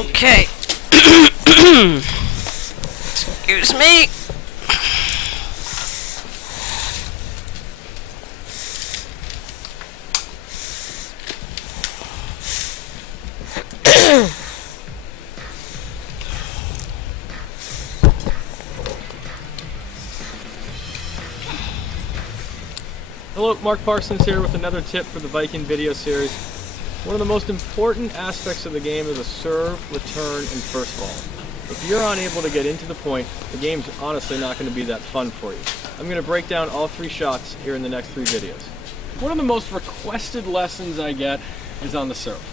Okay. Excuse me. Hello, Mark Parsons here with another tip for the Viking video series. One of the most important aspects of the game is a serve, return, and first ball. If you're unable to get into the point, the game's honestly not going to be that fun for you. I'm going to break down all 3 shots here in the next 3 videos. One of the most requested lessons I get is on the serve.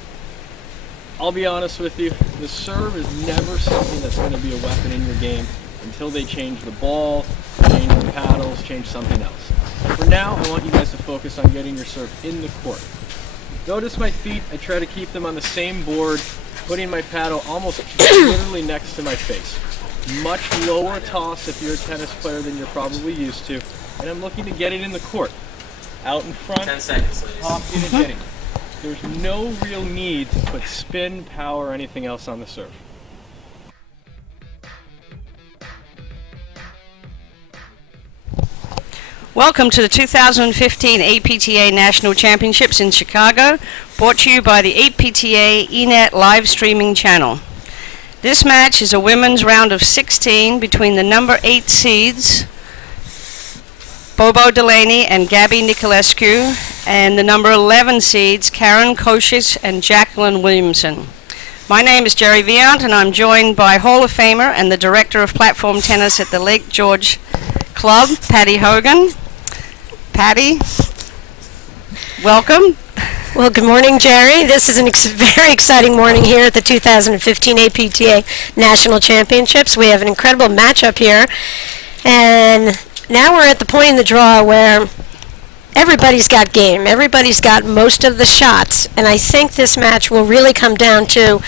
I'll be honest with you, the serve is never something that's going to be a weapon in your game until they change the ball, change the paddles, change something else. For now, I want you guys to focus on getting your serve in the court. Notice my feet, I try to keep them on the same board, putting my paddle almost literally next to my face. Much lower toss if you're a tennis player than you're probably used to, and I'm looking to get it in the court. Out in front, 10 seconds, please. popping and hitting. There's no real need to put spin, power, or anything else on the serve. Welcome to the 2015 APTA National Championships in Chicago, brought to you by the APTA eNet live streaming channel. This match is a women's round of 16 between the number 8 seeds, Bobo Delaney and Gabby Niculescu, and the number 11 seeds, Karen Kochis and Jacqueline Williamson. My name is Jerry Viant, and I'm joined by Hall of Famer and the Director of Platform Tennis at the Lake George Club, Patty Hogan. Patty, welcome. Well, good morning, Jerry. This is a very exciting morning here at the 2015 APTA National Championships. We have an incredible matchup here, and now we're at the point in the draw where everybody's got game. Everybody's got most of the shots, and I think this match will really come down to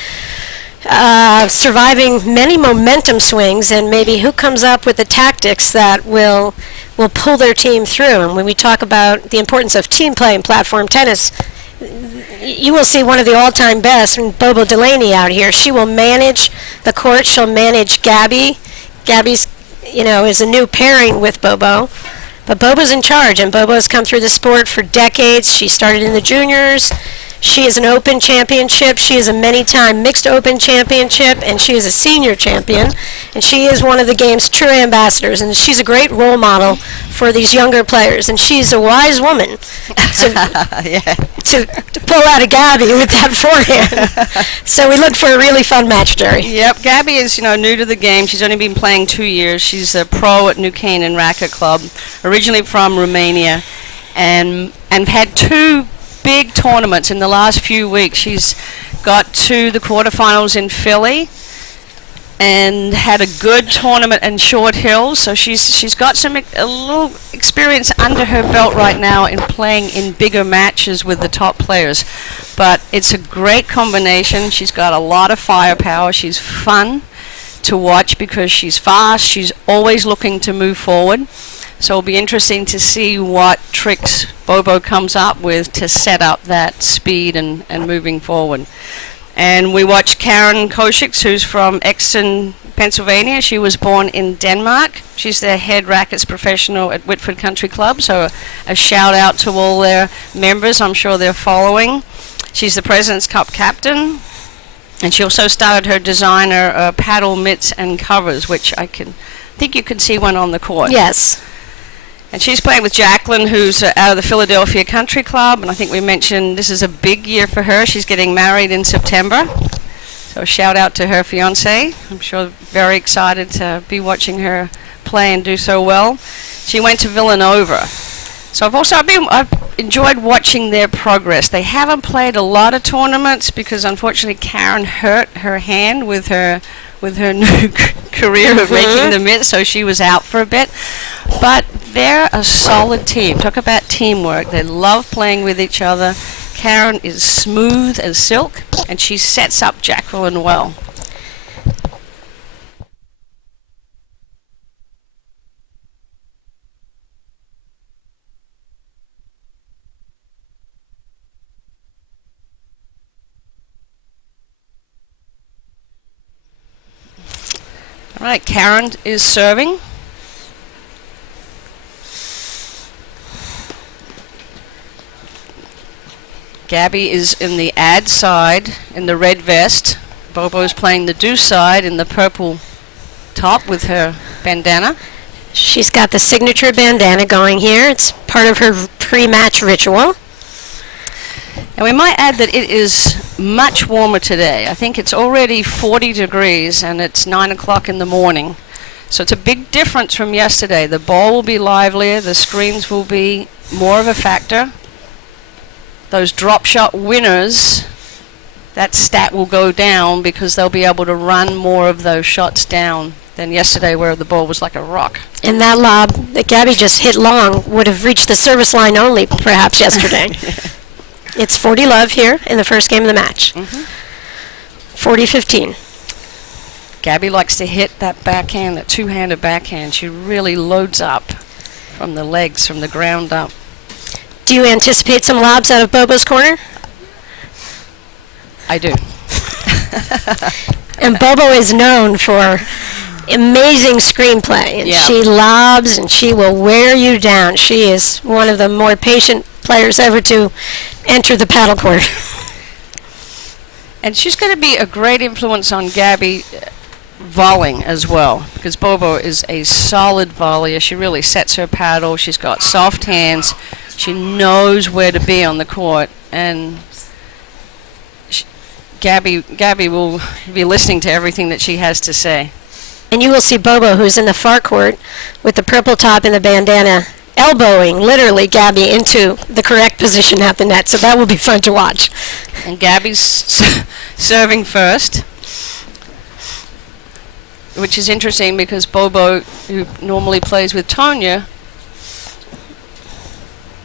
surviving many momentum swings and maybe who comes up with the tactics that will pull their team through. And when we talk about the importance of team play in platform tennis, you will see one of the all-time best, Bobo Delaney, out here. She will manage the court. She'll manage Gabby. Gabby's, is a new pairing with Bobo. But Bobo's in charge, and Bobo's come through the sport for decades. She started in the juniors. She is an open championship. She is a many-time mixed open championship, and she is a senior champion. And she is one of the game's true ambassadors, and she's a great role model for these younger players. And she's a wise woman to pull out a Gabby with that forehand. So we look for a really fun match, Jerry. Yep, Gabby is new to the game. She's only been playing 2 years. She's a pro at New Canaan Racket Club, originally from Romania, and had 2 big tournaments in the last few weeks. She's got to the quarterfinals in Philly and had a good tournament in Short Hills, so she's got a little experience under her belt right now in playing in bigger matches with the top players. But it's a great combination. She's got a lot of firepower. She's fun to watch because she's fast. She's always looking to move forward. So it'll be interesting to see what tricks Bobo comes up with to set up that speed and moving forward. And we watch Karen Kochis, who's from Exton, Pennsylvania. She was born in Denmark. She's their head rackets professional at Whitford Country Club. So a shout out to all their members. I'm sure they're following. She's the President's Cup captain. And she also started her designer paddle mitts and covers, which I think you can see one on the court. Yes. And she's playing with Jacqueline, who's out of the Philadelphia Country Club. And I think we mentioned this is a big year for her. She's getting married in September. So shout out to her fiancé. I'm sure very excited to be watching her play and do so well. She went to Villanova. So I've enjoyed watching their progress. They haven't played a lot of tournaments because unfortunately Karen hurt her hand with her new career of making the mitts, so she was out for a bit. But they're a solid team. Talk about teamwork. They love playing with each other. Karen is smooth as silk, and she sets up Jacqueline well. All right, Karen is serving. Gabby is in the ad side in the red vest. Bobo's playing the do side in the purple top with her bandana. She's got the signature bandana going here. It's part of her pre-match ritual. And we might add that it is much warmer today. I think it's already 40 degrees and it's 9 o'clock in the morning. So it's a big difference from yesterday. The ball will be livelier, the screens will be more of a factor. Those drop shot winners, that stat will go down because they'll be able to run more of those shots down than yesterday where the ball was like a rock. And that lob that Gabby just hit long would have reached the service line only perhaps yesterday. It's 40-love here in the first game of the match. 40-15. Gabby likes to hit that backhand, that two-handed backhand. She really loads up from the legs, from the ground up. Do you anticipate some lobs out of Bobo's corner? I do. And Bobo is known for amazing screenplay. And Yeah. she lobs and she will wear you down. She is one of the more patient players ever to enter the paddle court. And she's going to be a great influence on Gabby volleying as well, because Bobo is a solid volleyer. She really sets her paddle. She's got soft hands. She knows where to be on the court, and Gabby will be listening to everything that she has to say. And you will see Bobo, who's in the far court with the purple top and the bandana, elbowing literally Gabby into the correct position at the net. So that will be fun to watch. And Gabby's serving first, which is interesting because Bobo, who normally plays with Tonya,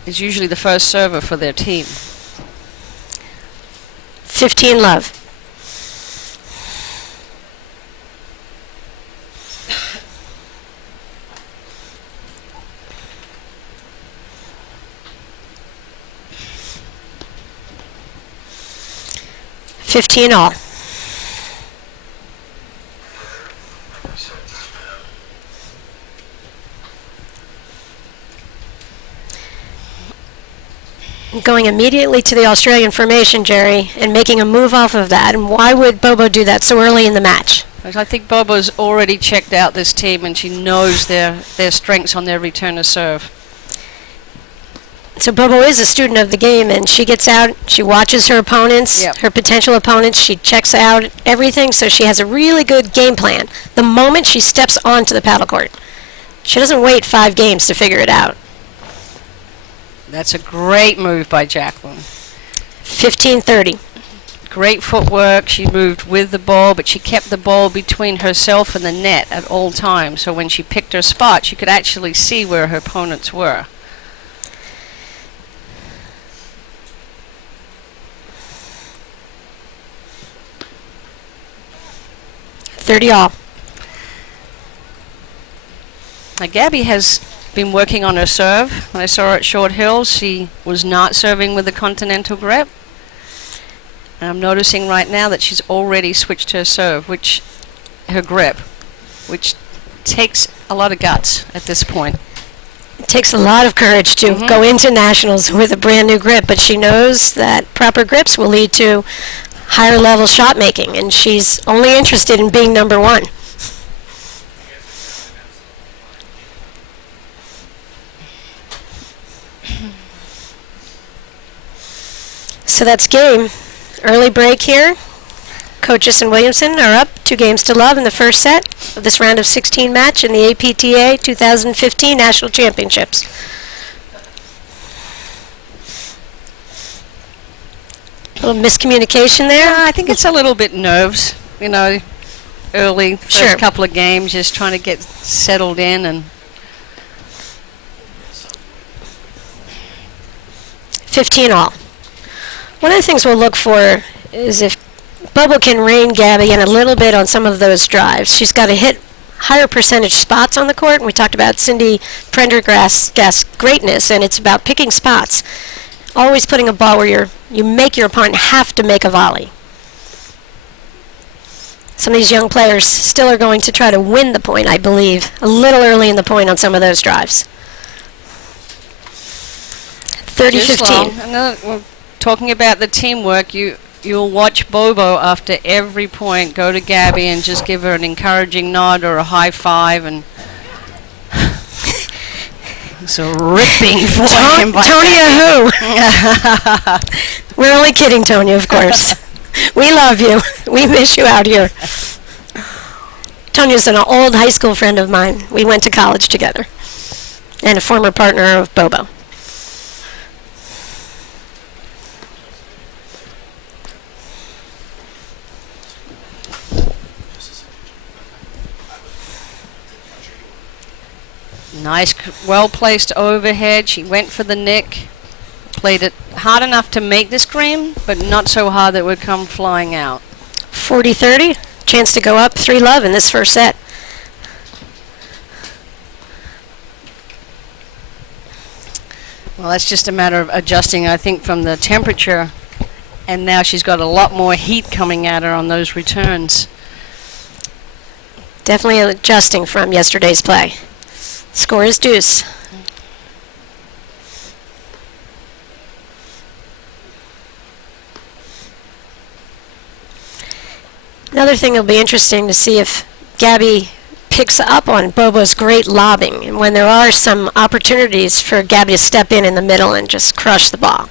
is usually the first server for their team. 15-love. $15 all. Going immediately to the Australian formation, Jerry, and making a move off of that. And why would Bobo do that so early in the match? I think Bobo's already checked out this team, and she knows their strengths on their return to serve. So Bobo is a student of the game, and she gets out, she watches her opponents, Yep. her potential opponents, she checks out everything, so she has a really good game plan the moment she steps onto the paddle court. She doesn't wait 5 games to figure it out. That's a great move by Jacqueline. 15-30. Great footwork. She moved with the ball, but she kept the ball between herself and the net at all times. So when she picked her spot, she could actually see where her opponents were. $30 all. Now, Gabby has been working on her serve. When I saw her at Short Hills, she was not serving with the continental grip. And I'm noticing right now that she's already switched her serve, her grip, which takes a lot of guts at this point. It takes a lot of courage to go into nationals with a brand new grip, but she knows that proper grips will lead to higher level shot making, and she's only interested in being number one. So that's game. Early break here. Kochis and Williamson are up 2-love in the first set of this round of 16 match in the APTA 2015 National Championships. A little miscommunication there. I think it's a little bit nerves, early first couple of games, just trying to get settled in. And 15 all. One of the things we'll look for is if Bobo can rein Gabby in a little bit on some of those drives. She's got to hit higher percentage spots on the court. And we talked about Cindy Prendergast's greatness, and it's about picking spots. Always putting a ball where you make your opponent have to make a volley. Some of these young players still are going to try to win the point, I believe, a little early in the point on some of those drives. 30-15. Well, talking about the teamwork, you'll watch Bobo after every point go to Gabby and just give her an encouraging nod or a high five, and it's a ripping for him. Tonya who? We're only kidding, Tonya, of course. We love you. We miss you out here. Tonya's an old high school friend of mine. We went to college together, and a former partner of Bobo. Nice, well-placed overhead. She went for the nick. Played it hard enough to make the scream, but not so hard that it would come flying out. 40-30. Chance to go up 3-love in this first set. Well, that's just a matter of adjusting, I think, from the temperature. And now she's got a lot more heat coming at her on those returns. Definitely adjusting from yesterday's play. Score is deuce. Another thing that'll be interesting to see if Gabby picks up on Bobo's great lobbing, and when there are some opportunities for Gabby to step in the middle and just crush the ball.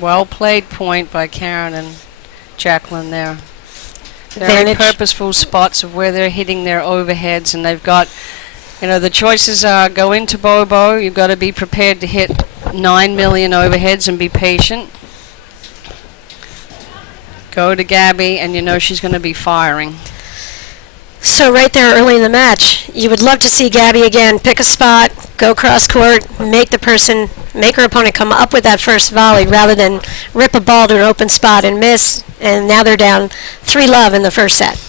Well played point by Karen and Jacqueline there. Very Advantage. purposeful spots of where they're hitting their overheads, and they've got, the choices are go into Bobo. You've got to be prepared to hit 9 million overheads and be patient. Go to Gabby, and she's going to be firing. So right there early in the match, you would love to see Gabby again pick a spot, go cross court, make her opponent come up with that first volley rather than rip a ball to an open spot and miss. And now they're down 3-love in the first set.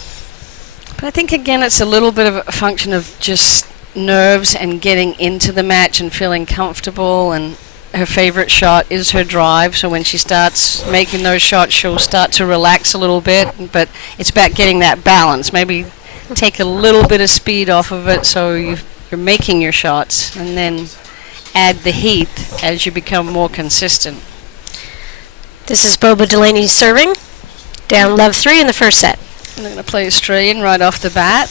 But I think, again, it's a little bit of a function of just nerves and getting into the match and feeling comfortable. And her favorite shot is her drive. So when she starts making those shots, she'll start to relax a little bit. But it's about getting that balance. Maybe take a little bit of speed off of it so you're making your shots, and then add the heat as you become more consistent. This is Bobo Delaney serving. Down love 3 in the first set. And they're going to play Australian right off the bat.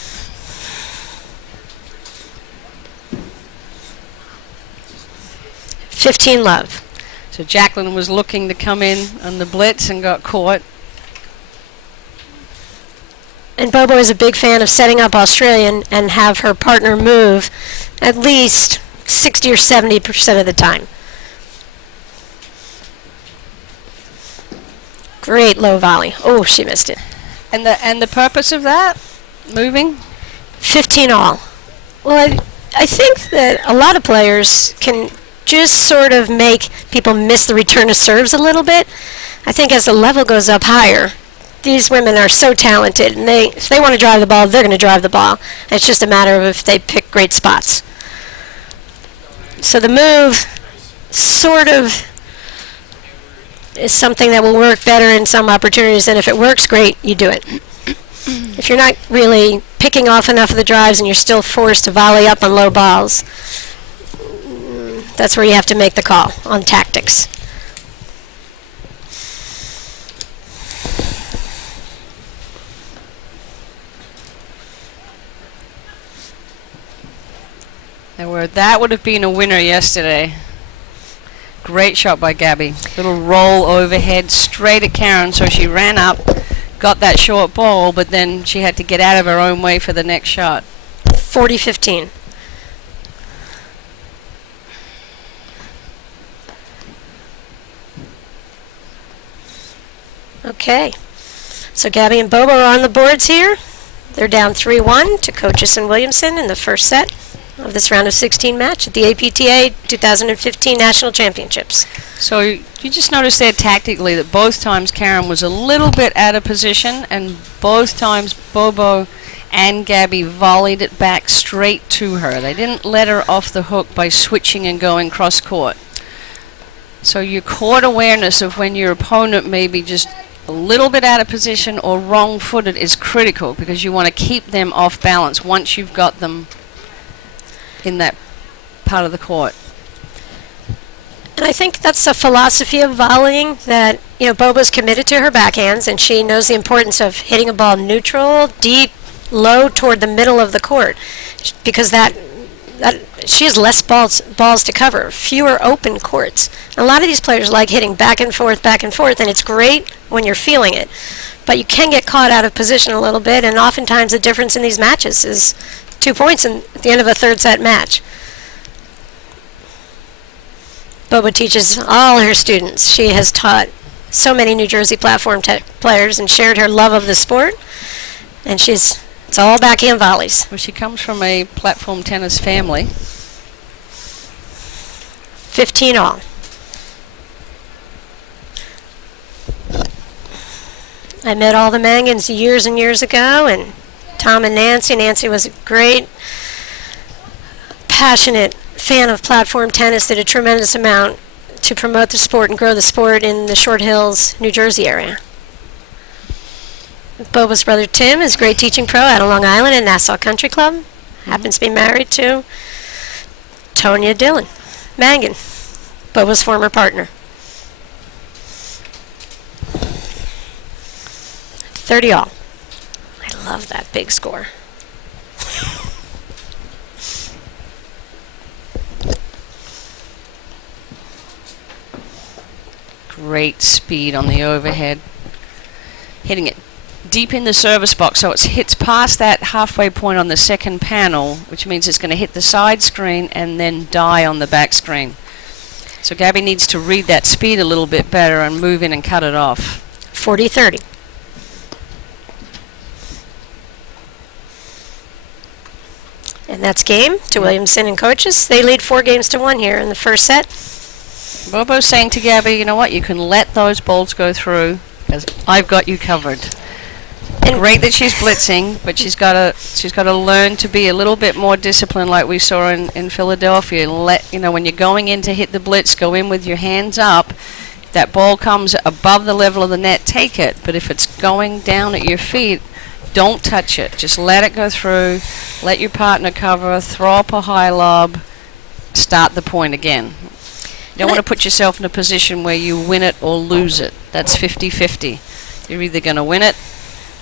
$15-love. So Jacqueline was looking to come in on the blitz and got caught. And Bobo is a big fan of setting up Australian and have her partner move at least 60 or 70% of the time. Great low volley. Oh, she missed it. And the purpose of that, moving? 15-all. Well, I think that a lot of players can just sort of make people miss the return of serves a little bit. I think as the level goes up higher, these women are so talented, and if they want to drive the ball, they're going to drive the ball. And it's just a matter of if they pick great spots. So the move sort of is something that will work better in some opportunities, and if it works, great, you do it. If you're not really picking off enough of the drives and you're still forced to volley up on low balls, that's where you have to make the call on tactics. That would have been a winner yesterday. Great shot by Gabby. Little roll overhead straight at Karen, so she ran up, got that short ball, but then she had to get out of her own way for the next shot. 40-15. Okay. So Gabby and Bobo are on the boards here. They're down 3-1 to Kochis and Williamson in the first set. of this round of 16 match at the APTA 2015 National Championships. So you just noticed there tactically that both times Karen was a little bit out of position, and both times Bobo and Gabby volleyed it back straight to her. They didn't let her off the hook by switching and going cross court. So your court awareness of when your opponent may be just a little bit out of position or wrong-footed is critical, because you want to keep them off balance once you've got them in that part of the court. And I think that's a philosophy of volleying that, Bobo's committed to her backhands, and she knows the importance of hitting a ball neutral, deep, low toward the middle of the court, because that she has less balls to cover, fewer open courts. And a lot of these players like hitting back and forth, and it's great when you're feeling it. But you can get caught out of position a little bit, and oftentimes the difference in these matches is 2 points at the end of a third set match. Bobo teaches all her students. She has taught so many New Jersey platform players and shared her love of the sport. And it's all backhand volleys. Well, she comes from a platform tennis family. 15 all. I met all the Mangans years and years ago, and Tom and Nancy. Nancy was a great, passionate fan of platform tennis, did a tremendous amount to promote the sport and grow the sport in the Short Hills, New Jersey area. Bobo's brother Tim is a great teaching pro out on Long Island at Nassau Country Club. Happens to be married to Tonya Dillon Mangan, Bobo's former partner. 30 all. I love that big score. Great speed on the overhead. Hitting it deep in the service box, so it hits past that halfway point on the second panel, which means it's going to hit the side screen and then die on the back screen. So Gabby needs to read that speed a little bit better and move in and cut it off. 40-30. And that's game to Williamson and Kochis. They lead 4-1 here in the first set. Bobo's saying to Gabby, you know what, you can let those balls go through, because I've got you covered. And great that she's blitzing, but she's got to learn to be a little bit more disciplined, like we saw in Philadelphia. When you're going in to hit the blitz, go in with your hands up. If that ball comes above the level of the net, take it. But if it's going down at your feet, don't touch it. Just let it go through. Let your partner cover. Throw up a high lob. Start the point again. You don't want to put yourself in a position where you win it or lose it. That's 50-50. You're either going to win it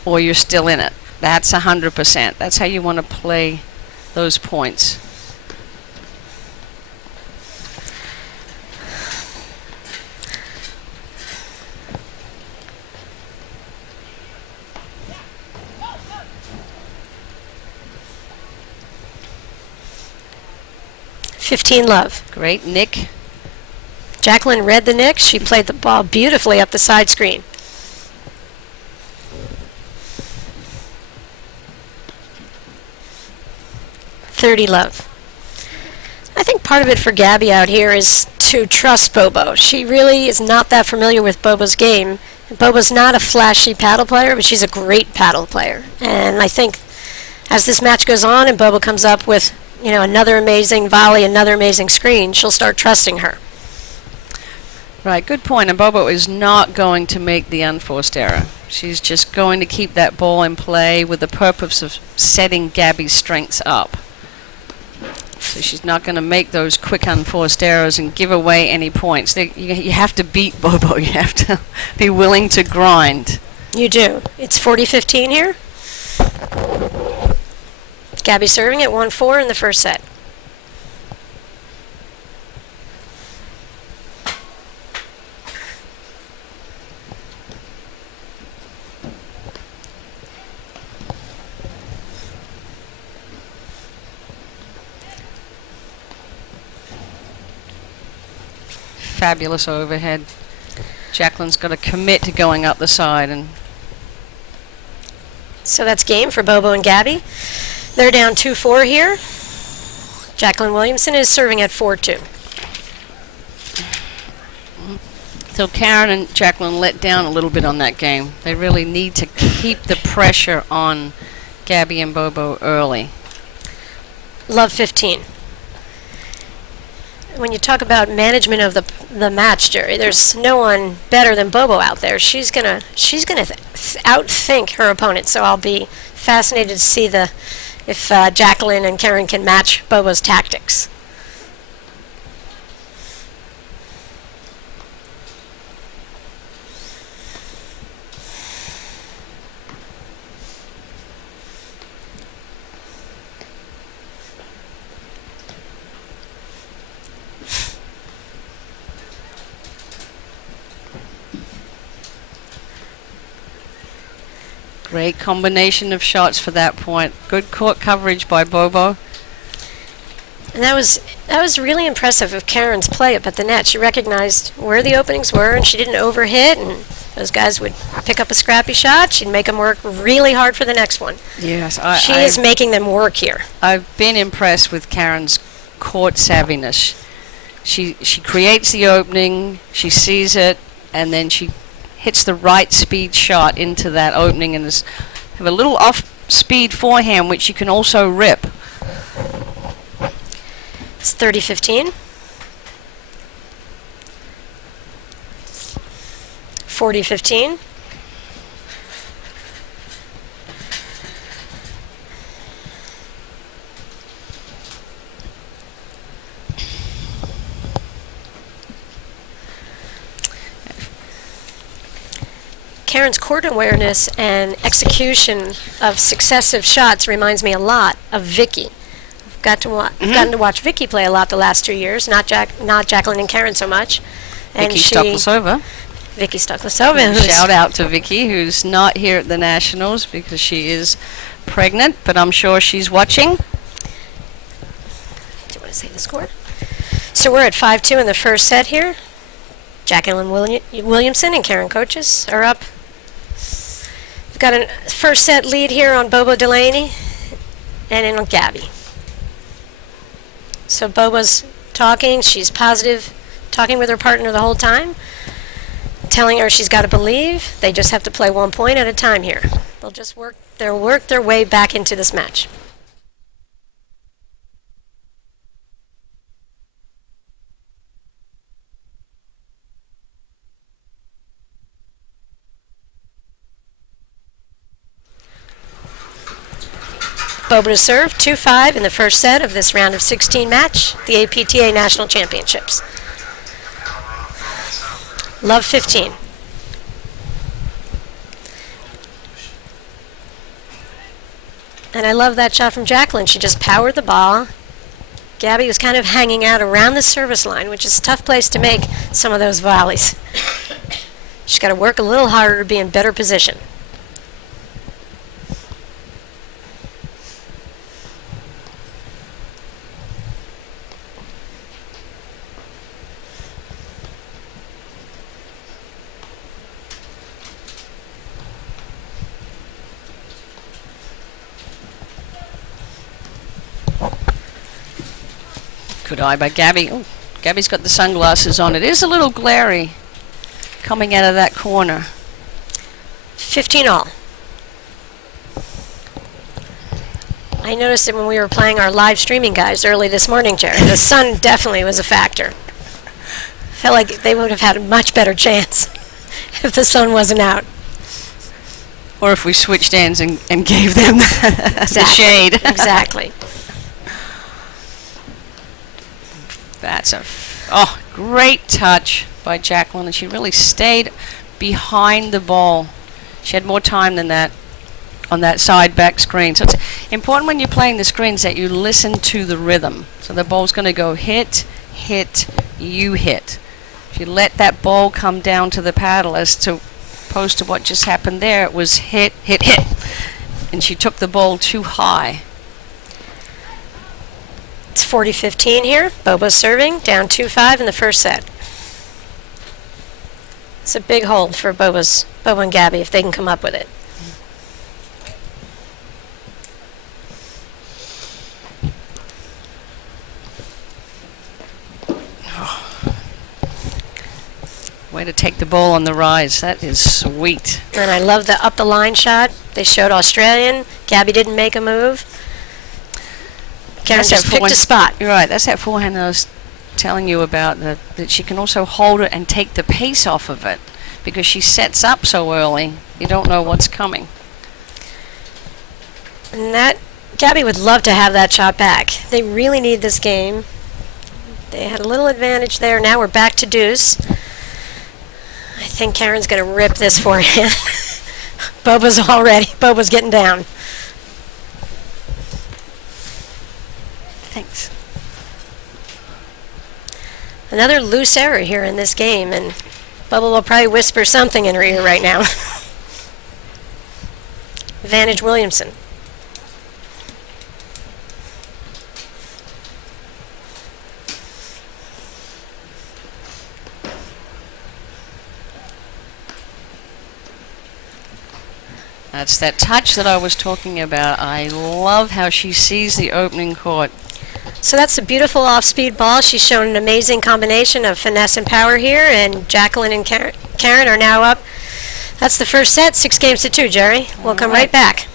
or you're still in it. That's 100%. That's how you want to play those points. Love. Great, Nick. Jacqueline read the nick. She played the ball beautifully up the side screen. Love. I think part of it for Gabby out here is to trust Bobo. She really is not that familiar with Bobo's game. Bobo's not a flashy paddle player, but she's a great paddle player. And I think as this match goes on and Bobo comes up with, another amazing volley, another amazing screen, she'll start trusting her. Right, good point. And Bobo is not going to make the unforced error. She's just going to keep that ball in play with the purpose of setting Gabby's strengths up. So she's not going to make those quick unforced errors and give away any points. You have to beat Bobo. You have to be willing to grind. You do. It's 40-15 here. Gabby serving at 1-4 in the first set. Fabulous overhead. Jacqueline's got to commit to going up the side, and so that's game for Bobo and Gabby. They're down 2-4 here. Jacqueline Williamson is serving at 4-2. So Karen and Jacqueline let down a little bit on that game. They really need to keep the pressure on Gabby and Bobo early. Love 15. When you talk about management of the match, Jerry, there's no one better than Bobo out there. She's gonna outthink her opponent. So I'll be fascinated to see if Jacqueline and Karen can match Bobo's tactics. Great combination of shots for that point. Good court coverage by Bobo. And that was really impressive of Karen's play up at the net. She recognized where the openings were, and she didn't overhit, and those guys would pick up a scrappy shot. She'd make them work really hard for the next one. Yes, she is making them work here. I've been impressed with Karen's court savviness. She creates the opening, she sees it, and then she hits the right speed shot into that opening, and have a little off-speed forehand, which you can also rip. It's 30-15. 40-15. Karen's court awareness and execution of successive shots reminds me a lot of Vicky. I've gotten to watch Vicky play a lot the last 2 years, not Jacqueline and Karen so much. And Vicky Stoklasova. Vicky Stoklasova. Shout out to Vicky, who's not here at the Nationals because she is pregnant, but I'm sure she's watching. Do you want to say the score? So we're at 5-2 in the first set here. Jacqueline Williamson and Karen Kochis are up. We've got a first set lead here on Bobo Delaney and in on Gabby. So Bobo's talking, she's positive, talking with her partner the whole time, telling her she's got to believe. They just have to play 1 point at a time here. They'll work their way back into this match. Bobo to serve, 2-5 in the first set of this round of 16 match, the APTA National Championships. Love 15. And I love that shot from Jacqueline. She just powered the ball. Gabby was kind of hanging out around the service line, which is a tough place to make some of those volleys. She's got to work a little harder to be in better position. Good eye by Gabby. Oh, Gabby's got the sunglasses on. It is a little glary coming out of that corner. 15 all. I noticed it when we were playing our live streaming guys early this morning, Jerry. The sun definitely was a factor. Felt like they would have had a much better chance if the sun wasn't out. Or if we switched ends and gave them the shade. Exactly. That's a great touch by Jacqueline, and she really stayed behind the ball. She had more time than that on that side back screen. So it's important when you're playing the screens that you listen to the rhythm. So the ball's going to go hit, hit, you hit. If you let that ball come down to the paddle as opposed to what just happened there, it was hit, hit, hit. And she took the ball too high. It's 40-15 here. Bobo's serving, down 2-5 in the first set. It's a big hold for Bobo and Gabby if they can come up with it. Way to take the ball on the rise. That is sweet. And I love the up the line shot. They showed Australian. Gabby didn't make a move. Karen That's just that picked a forehand- spot. You're right. That's that forehand that I was telling you about, that she can also hold it and take the pace off of it because she sets up so early. You don't know what's coming. And that Gabby would love to have that shot back. They really need this game. They had a little advantage there. Now we're back to deuce. I think Karen's going to rip this forehand. Boba's getting down. Thanks. Another loose error here in this game, and Bubba will probably whisper something in her ear right now. Advantage Williamson. That's that touch that I was talking about. I love how she sees the opening court. So that's a beautiful off-speed ball. She's shown an amazing combination of finesse and power here, and Jacqueline and Karen are now up. That's the first set, 6-2, Jerry. We'll come right back.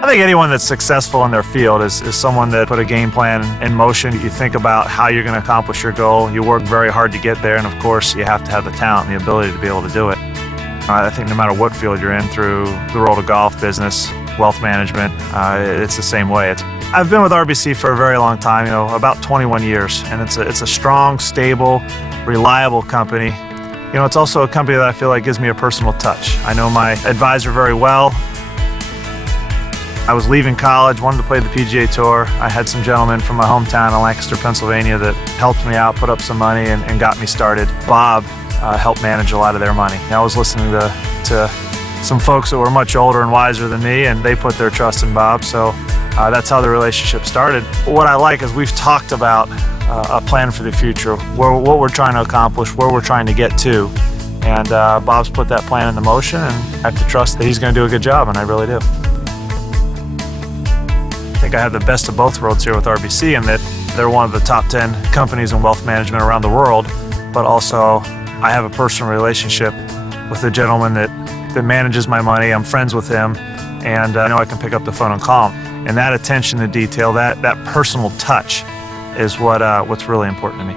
I think anyone that's successful in their field is someone that put a game plan in motion. You think about how you're going to accomplish your goal. You work very hard to get there, and of course, you have to have the talent and the ability to be able to do it. I think no matter what field you're in, through the world of golf, business, wealth management, it's the same way. I've been with RBC for a very long time, about 21 years, and it's a strong, stable, reliable company. It's also a company that I feel like gives me a personal touch. I know my advisor very well. I was leaving college, wanted to play the PGA Tour. I had some gentlemen from my hometown in Lancaster, Pennsylvania that helped me out, put up some money, and got me started. Bob helped manage a lot of their money. I was listening to some folks that were much older and wiser than me, and they put their trust in Bob, so that's how the relationship started. What I like is we've talked about a plan for the future, what we're trying to accomplish, where we're trying to get to, and Bob's put that plan into motion, and I have to trust that he's going to do a good job, and I really do. I think I have the best of both worlds here with RBC in that they're one of the top 10 companies in wealth management around the world, but also I have a personal relationship with the gentleman that manages my money. I'm friends with him, and I know I can pick up the phone and call him. And that attention to detail, that personal touch is what's really important to me.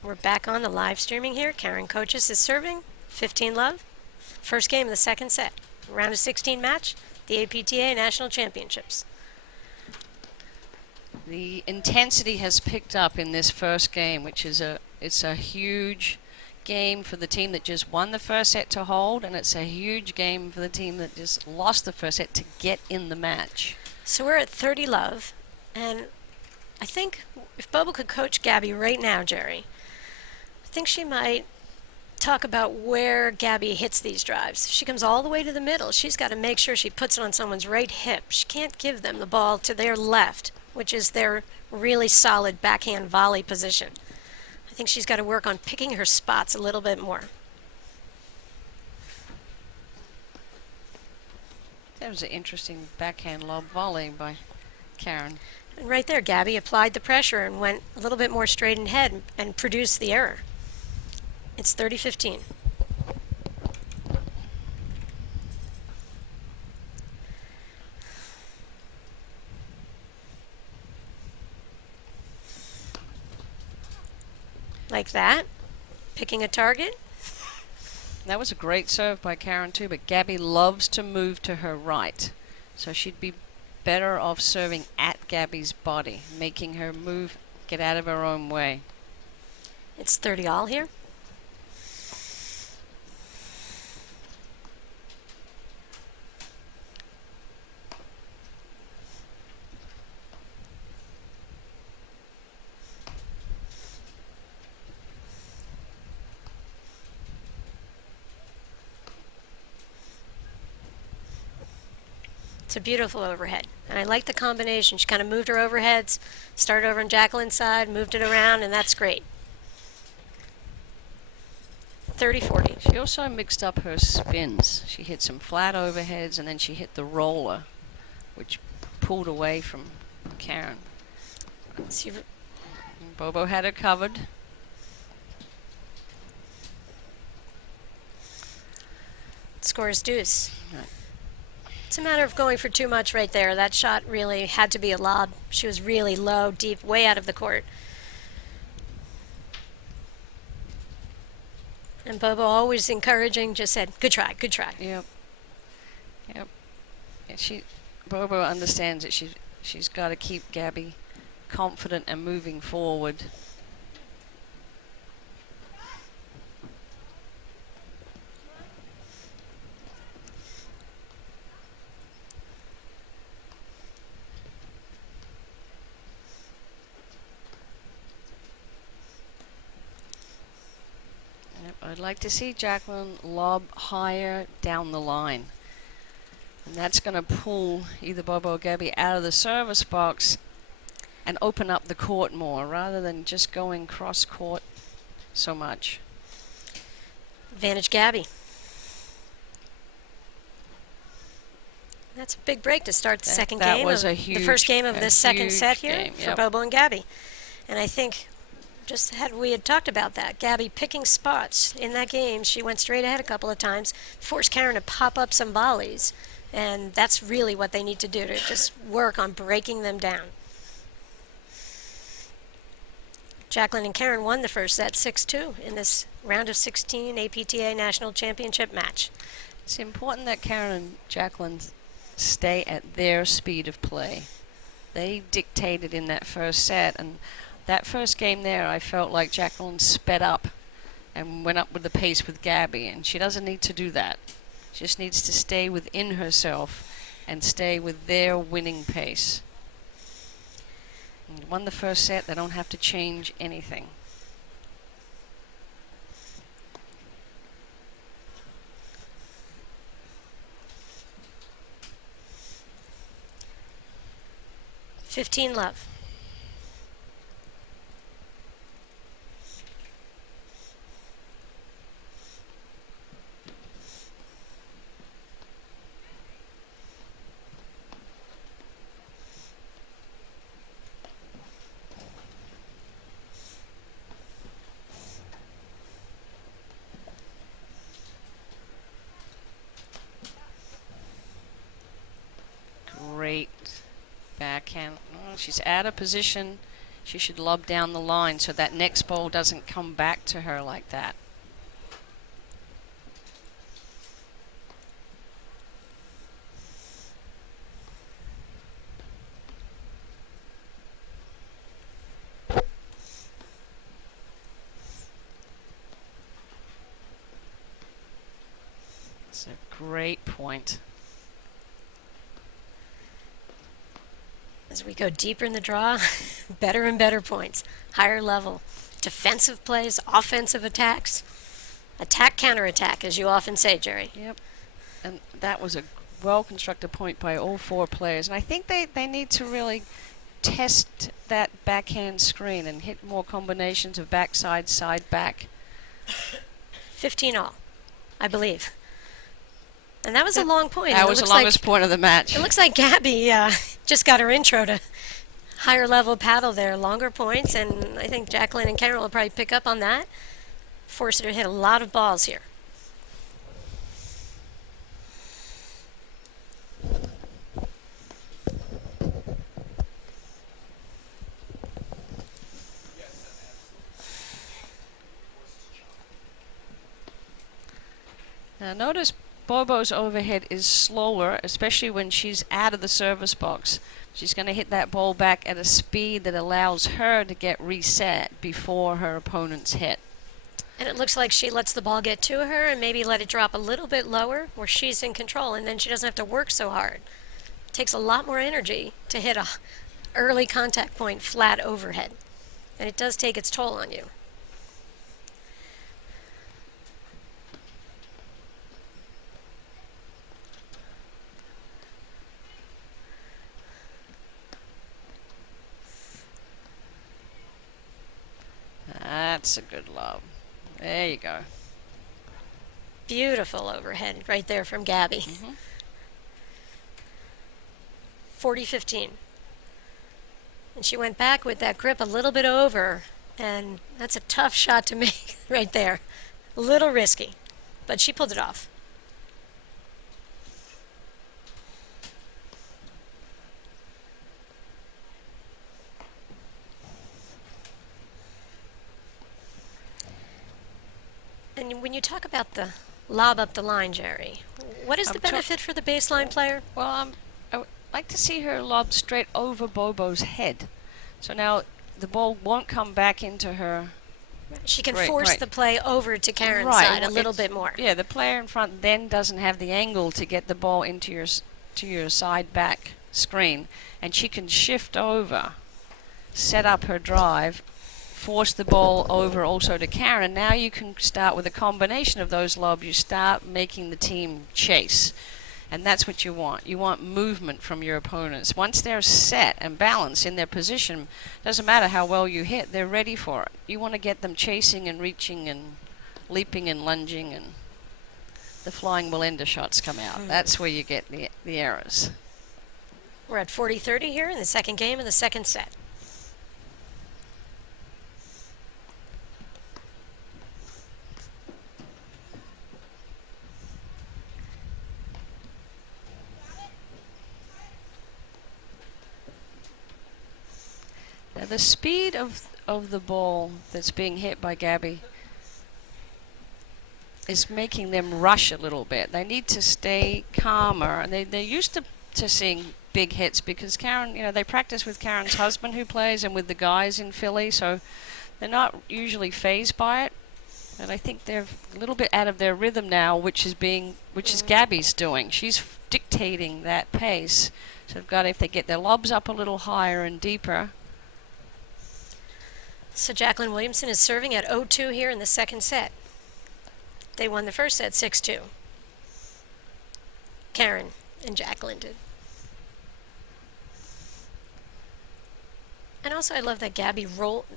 We're back on the live streaming here. Karen Kochis is serving. 15-love. First game of the second set. Round of 16 match. The APTA National Championships. The intensity has picked up in this first game, which is it's a huge game for the team that just won the first set to hold, and it's a huge game for the team that just lost the first set to get in the match. So we're at 30-love, and I think if Bobo could coach Gabby right now, Jerry, I think she might talk about where Gabby hits these drives. If she comes all the way to the middle, she's got to make sure she puts it on someone's right hip. She can't give them the ball to their left, which is their really solid backhand volley position. I think she's got to work on picking her spots a little bit more. That was an interesting backhand lob volley by Karen. And right there, Gabby applied the pressure and went a little bit more straight ahead and produced the error. It's 30-15. Like that, picking a target. That was a great serve by Karen too, but Gabby loves to move to her right. So she'd be better off serving at Gabby's body, making her move, get out of her own way. It's 30-all here. It's a beautiful overhead. And I like the combination. She kind of moved her overheads, started over on Jacqueline's side, moved it around, and that's great. 30-40. She also mixed up her spins. She hit some flat overheads, and then she hit the roller, which pulled away from Karen. Bobo had her covered. Score is deuce. Right. It's a matter of going for too much right there. That shot really had to be a lob. She was really low, deep, way out of the court. And Bobo, always encouraging, just said, good try, good try. Yep. And Bobo understands that she's got to keep Gabby confident and moving forward. I'd like to see Jacqueline lob higher down the line. And that's going to pull either Bobo or Gabby out of the service box and open up the court more rather than just going cross court so much. Advantage Gabby. That's a big break to start the second game. That was the first game of this second set here for Bobo and Gabby. And I think just we had talked about that. Gabby picking spots in that game. She went straight ahead a couple of times, forced Karen to pop up some volleys. And that's really what they need to do, to just work on breaking them down. Jacqueline and Karen won the first set 6-2 in this round of 16 APTA National Championship match. It's important that Karen and Jacqueline stay at their speed of play. They dictated in that first set, and that first game there, I felt like Jacqueline sped up and went up with the pace with Gabby, and she doesn't need to do that. She just needs to stay within herself and stay with their winning pace. And won the first set, they don't have to change anything. Love. Great backhand. Oh, she's out of position. She should lob down the line so that next ball doesn't come back to her like that. It's a great point. As we go deeper in the draw, better and better points, higher level, defensive plays, offensive attacks, attack, counterattack, as you often say, Jerry. Yep. And that was a well-constructed point by all four players. And I think they need to really test that backhand screen and hit more combinations of backside, side, back. 15 all, I believe. And that was a long point. That was the longest point of the match. It looks like Gabby just got her intro to higher level paddle there, longer points, and I think Jacqueline and Karen will probably pick up on that, force her to hit a lot of balls here. Now notice Bobo's overhead is slower, especially when she's out of the service box. She's going to hit that ball back at a speed that allows her to get reset before her opponent's hit. And it looks like she lets the ball get to her and maybe let it drop a little bit lower where she's in control, and then she doesn't have to work so hard. It takes a lot more energy to hit a early contact point flat overhead, and it does take its toll on you. That's a good lob. There you go. Beautiful overhead right there from Gabby. 40-15. And she went back with that grip a little bit over, and that's a tough shot to make right there. A little risky, but she pulled it off. And when you talk about the lob up the line, Jerry, what is the benefit for the baseline player? Well, I would like to see her lob straight over Bobo's head. So now the ball won't come back into her. She can force the play over to Karen's side a little bit more. Yeah, the player in front then doesn't have the angle to get the ball into your side back screen, and she can shift over, set up her drive, force the ball over also to Karen. Now you can start with a combination of those lobs. You start making the team chase. And that's what you want. You want movement from your opponents. Once they're set and balanced in their position, doesn't matter how well you hit, they're ready for it. You want to get them chasing and reaching and leaping and lunging, and the flying Melinda shots come out. That's where you get the errors. We're at 40-30 here in the second game of the second set. Now the speed of the ball that's being hit by Gabby is making them rush a little bit. They need to stay calmer. And they're used to seeing big hits because Karen, they practice with Karen's husband who plays and with the guys in Philly, so they're not usually fazed by it. And I think they're a little bit out of their rhythm now, which is Gabby's doing. She's dictating that pace. So if they get their lobs up a little higher and deeper. So Jacqueline Williamson is serving at 0-2 here in the second set. They won the first set 6-2. Karen and Jacqueline did. And also I love that Gabby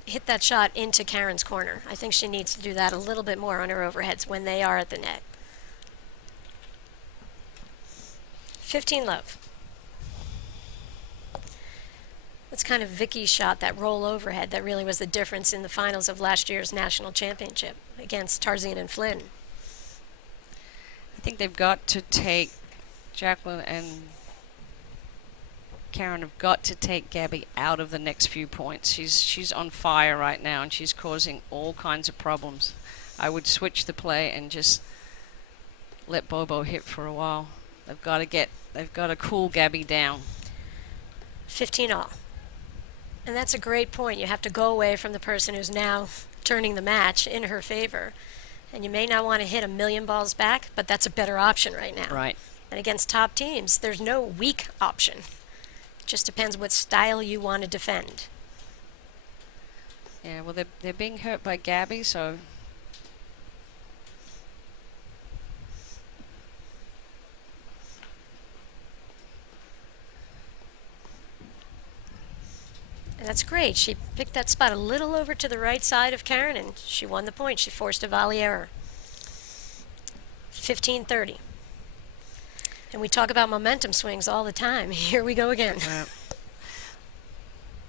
hit that shot into Karen's corner. I think she needs to do that a little bit more on her overheads when they are at the net. 15-love. That's kind of Vicky's shot, that roll overhead, that really was the difference in the finals of last year's national championship against Tarzan and Flynn. I think they've got to take, Jacqueline and Karen have got to take Gabby out of the next few points. She's on fire right now, and she's causing all kinds of problems. I would switch the play and just let Bobo hit for a while. They've got to cool Gabby down. 15-all. And that's a great point. You have to go away from the person who's now turning the match in her favor. And you may not want to hit a million balls back, but that's a better option right now. Right. And against top teams, there's no weak option. It just depends what style you want to defend. Yeah, well, they're being hurt by Gabby, so... And that's great. She picked that spot a little over to the right side of Karen, and she won the point. She forced a volley error. 15-30. And we talk about momentum swings all the time. Here we go again.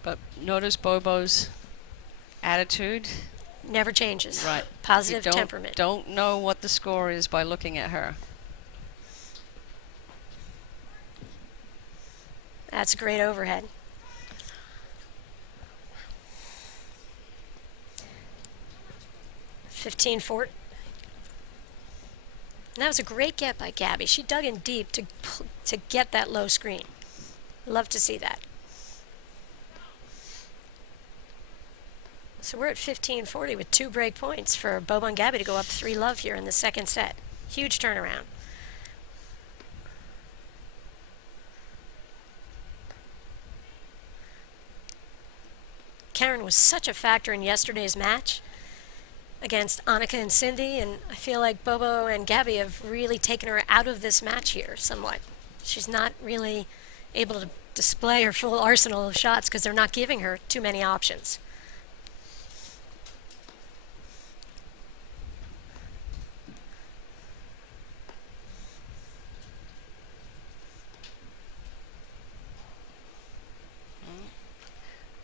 But notice Bobo's attitude. Never changes. Right. Positive temperament. Don't know what the score is by looking at her. That's a great overhead. 15-4. That was a great get by Gabby. She dug in deep to get that low screen. Love to see that. So we're at 15-40 with 2 break points for Bobo and Gabby to go up 3-love here in the second set. Huge turnaround. Karen was such a factor in yesterday's match against Annika and Cindy, and I feel like Bobo and Gabby have really taken her out of this match here somewhat. She's not really able to display her full arsenal of shots because they're not giving her too many options.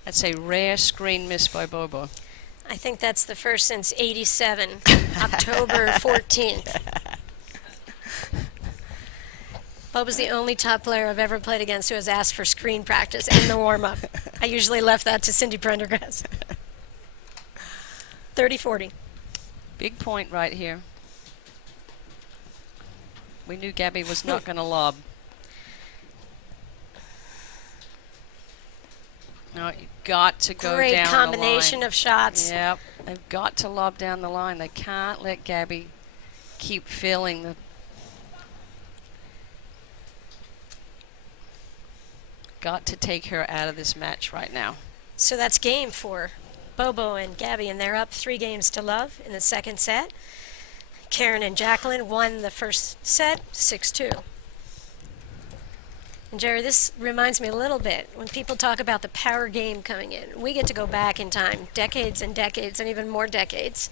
That's a rare screen miss by Bobo. I think that's the first since '87, October 14th. Bobo's the only top player I've ever played against who has asked for screen practice in the warm-up. I usually left that to Cindy Prendergast. 30-40. Big point right here. We knew Gabby was not going to lob. No, you've got to go Great down the combination line. of shots. Yep, they've got to lob down the line. They can't let Gabby keep filling the... Got to take her out of this match right now. So that's game for Bobo and Gabby, and they're up 3-0 in the second set. Karen and Jacqueline won the first set, 6-2. And Jerry, this reminds me a little bit when people talk about the power game coming in. We get to go back in time, decades and decades, and even more decades.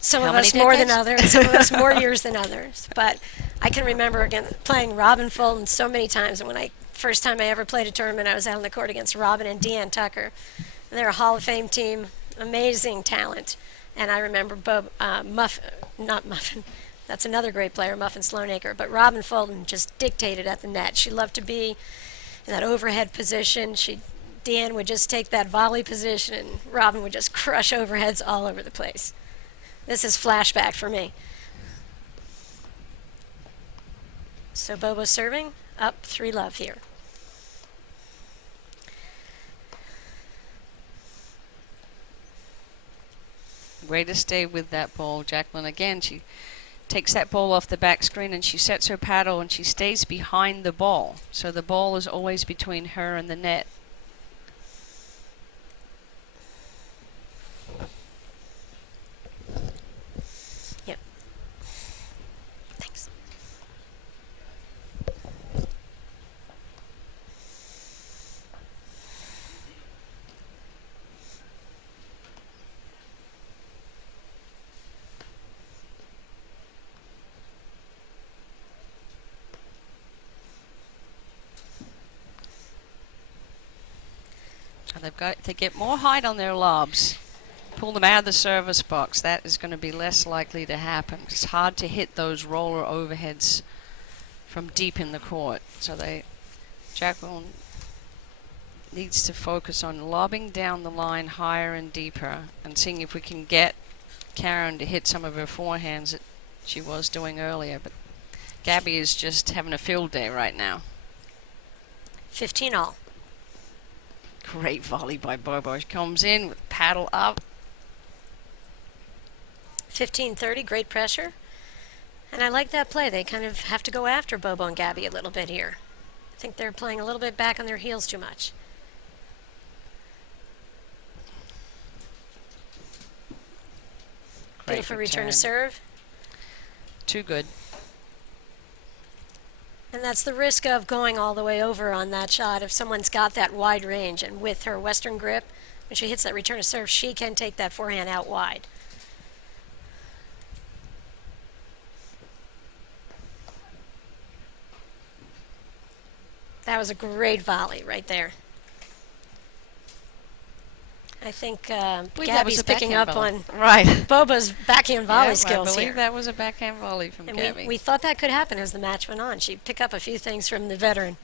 Some How of many us more than decades? others, some of us more years than others. But I can remember again playing Robin Fulton so many times. And when first time I ever played a tournament, I was out on the court against Robin and Deanne Tucker. And they're a Hall of Fame team, amazing talent. And I remember Muffin, that's another great player, Muffin Sloanacre. But Robin Fulton just dictated at the net. She loved to be in that overhead position. Deanne would just take that volley position, and Robin would just crush overheads all over the place. This is flashback for me. So Bobo serving, up 3-love here. Way to stay with that ball, Jacqueline. Again, she takes that ball off the back screen and she sets her paddle and she stays behind the ball. So the ball is always between her and the net. Yep. Thanks. If they get more height on their lobs, pull them out of the service box, that is going to be less likely to happen. It's hard to hit those roller overheads from deep in the court. So Jacqueline needs to focus on lobbing down the line higher and deeper and seeing if we can get Karen to hit some of her forehands that she was doing earlier. But Gabby is just having a field day right now. 15-all. Great volley by Bobo. She comes in with paddle up. 15-30, great pressure. And I like that play. They kind of have to go after Bobo and Gabby a little bit here. I think they're playing a little bit back on their heels too much. Great Beautiful return to serve. Too good. And that's the risk of going all the way over on that shot. If someone's got that wide range, and with her Western grip, when she hits that return to serve, she can take that forehand out wide. That was a great volley right there. I think Gabby's picking up on Bobo's backhand volley skills here. I believe here. that was a backhand volley from Gabby. We thought that could happen as the match went on. She'd pick up a few things from the veteran.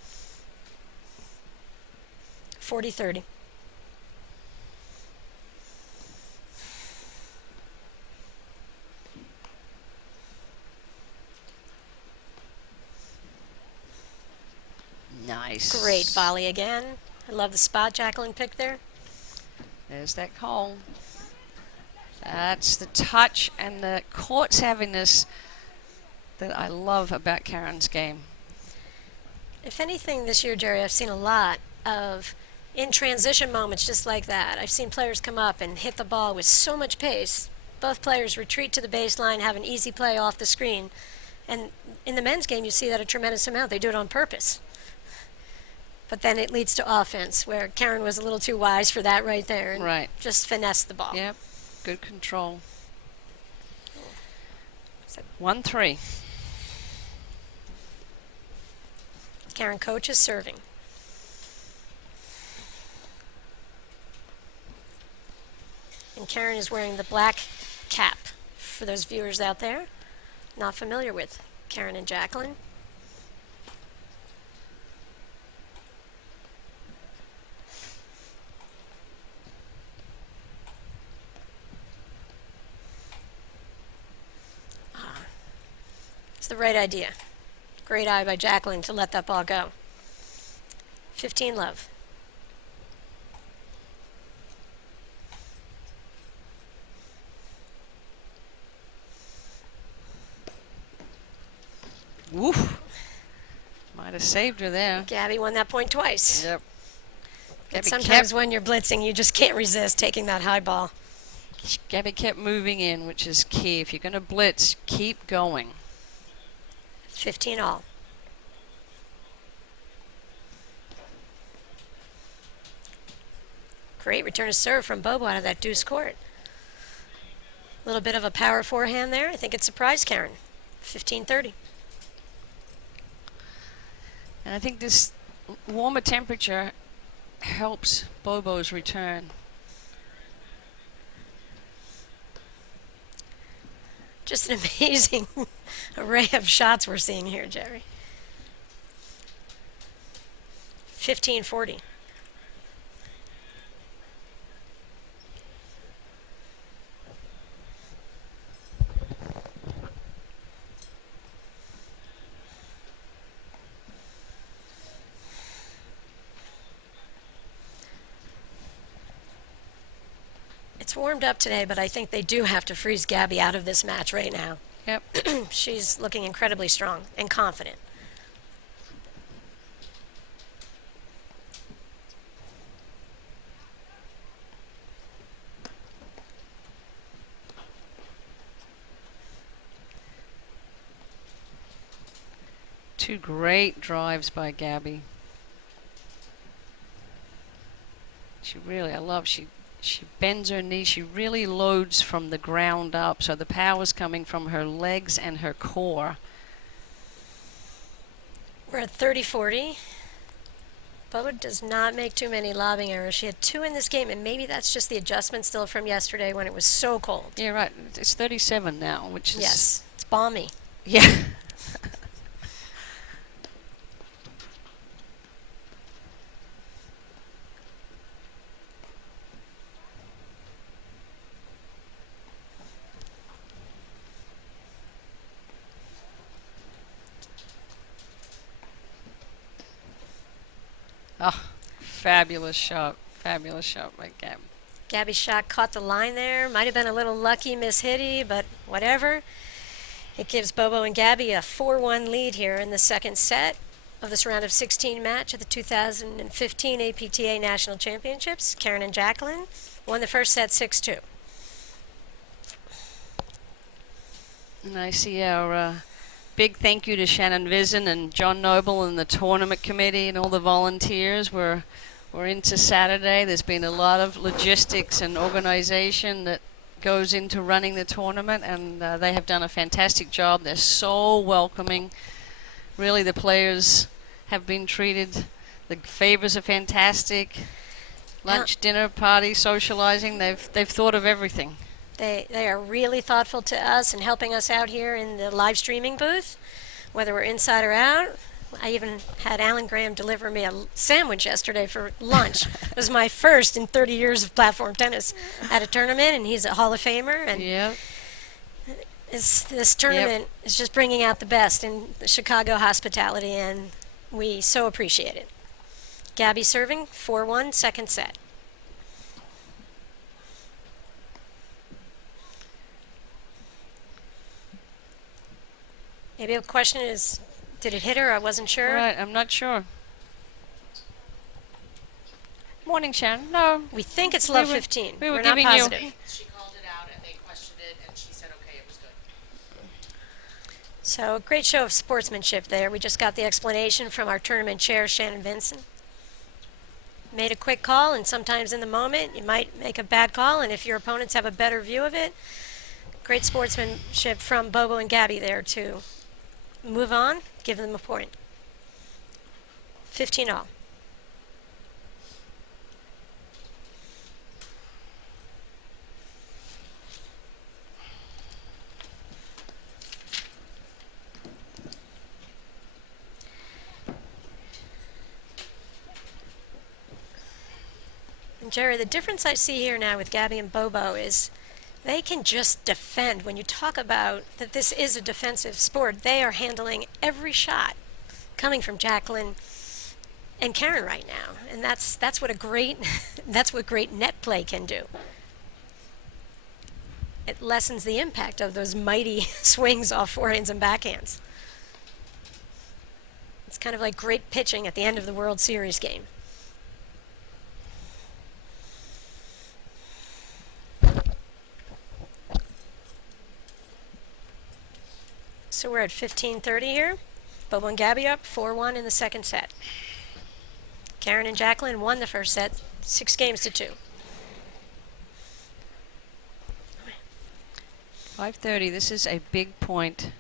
40-30. Nice. Great volley again. I love the spot Jacqueline picked there. There's that call. That's the touch and the court savviness that I love about Karen's game. If anything this year, Jerry, I've seen a lot of in transition moments just like that. I've seen players come up and hit the ball with so much pace. Both players retreat to the baseline, have an easy play off the screen. And in the men's game, you see that a tremendous amount. They do it on purpose. But then it leads to offense, where Karen was a little too wise for that right there. And just finessed the ball. Yep, good control. 1-3. Karen Kochis serving. And Karen is wearing the black cap for those viewers out there not familiar with Karen and Jacqueline. It's the right idea. Great eye by Jacqueline to let that ball go. 15 love. Woof. Might have saved her there. Gabby won that point twice. Yep. But sometimes when you're blitzing, you just can't resist taking that high ball. Gabby kept moving in, which is key. If you're going to blitz, keep going. 15 all. Great return to serve from Bobo out of that deuce court. A little bit of a power forehand there. I think it surprised Karen. 15-30. And I think this warmer temperature helps Bobo's return. Just an amazing array of shots we're seeing here, Jerry. 15-40. It's warmed up today, but I think they do have to freeze Gabby out of this match right now. Yep. She's looking incredibly strong and confident. Two great drives by Gabby. She really, I love, she bends her knee. She really loads from the ground up, so the power's coming from her legs and her core. We're at 30-40. Bobo does not make too many lobbing errors. She had 2 in this game, and maybe that's just the adjustment still from yesterday when it was so cold. Yeah, right. It's 37 now, which is... Yes, it's balmy. Yeah. Oh, fabulous shot by Gab. Gabby's shot caught the line there. Might have been a little lucky, Miss Hitty, but whatever. It gives Bobo and Gabby a 4-1 lead here in the second set of this round of 16 match at the 2015 APTA National Championships. Karen and Jacqueline won the first set 6-2. And I see our big thank you to Shannon Vizen and John Noble and the tournament committee and all the volunteers. We're into Saturday. There's been a lot of logistics and organization that goes into running the tournament, and they have done a fantastic job. They're so welcoming. Really, the players have been treated. The favors are fantastic. Lunch, dinner, party, socializing. They've thought of everything. They are really thoughtful to us and helping us out here in the live streaming booth, whether we're inside or out. I even had Alan Graham deliver me a sandwich yesterday for lunch. It was my first in 30 years of platform tennis at a tournament, and he's a Hall of Famer. And Yep. this tournament is just bringing out the best in the Chicago hospitality, and we so appreciate it. Gabby serving, 4-1, second set. Maybe the question is, did it hit her? I wasn't sure. Right, I'm not sure. Morning, Sharon. No. We think it's love were- 15. we were We're not giving you- positive. She called it out and they questioned it and she said okay, it was good. So, a great show of sportsmanship there. We just got the explanation from our tournament chair, Shannon Vincent. Made a quick call, and sometimes in the moment, you might make a bad call, and if your opponents have a better view of it, great sportsmanship from Bobo and Gabby there to move on, give them a point. 15 all. Jerry, the difference I see here now with Gabby and Bobo is they can just defend. When you talk about that this is a defensive sport, they are handling every shot coming from Jacqueline and Karen right now. And that's what a great that's what great net play can do. It lessens the impact of those mighty swings off forehands and backhands. It's kind of like great pitching at the end of the World Series game. So we're at 15:30 here. Bobo and Gabby up 4-1 in the second set. Karen and Jacqueline won the first set, 6-2. 5:30. This is a big point.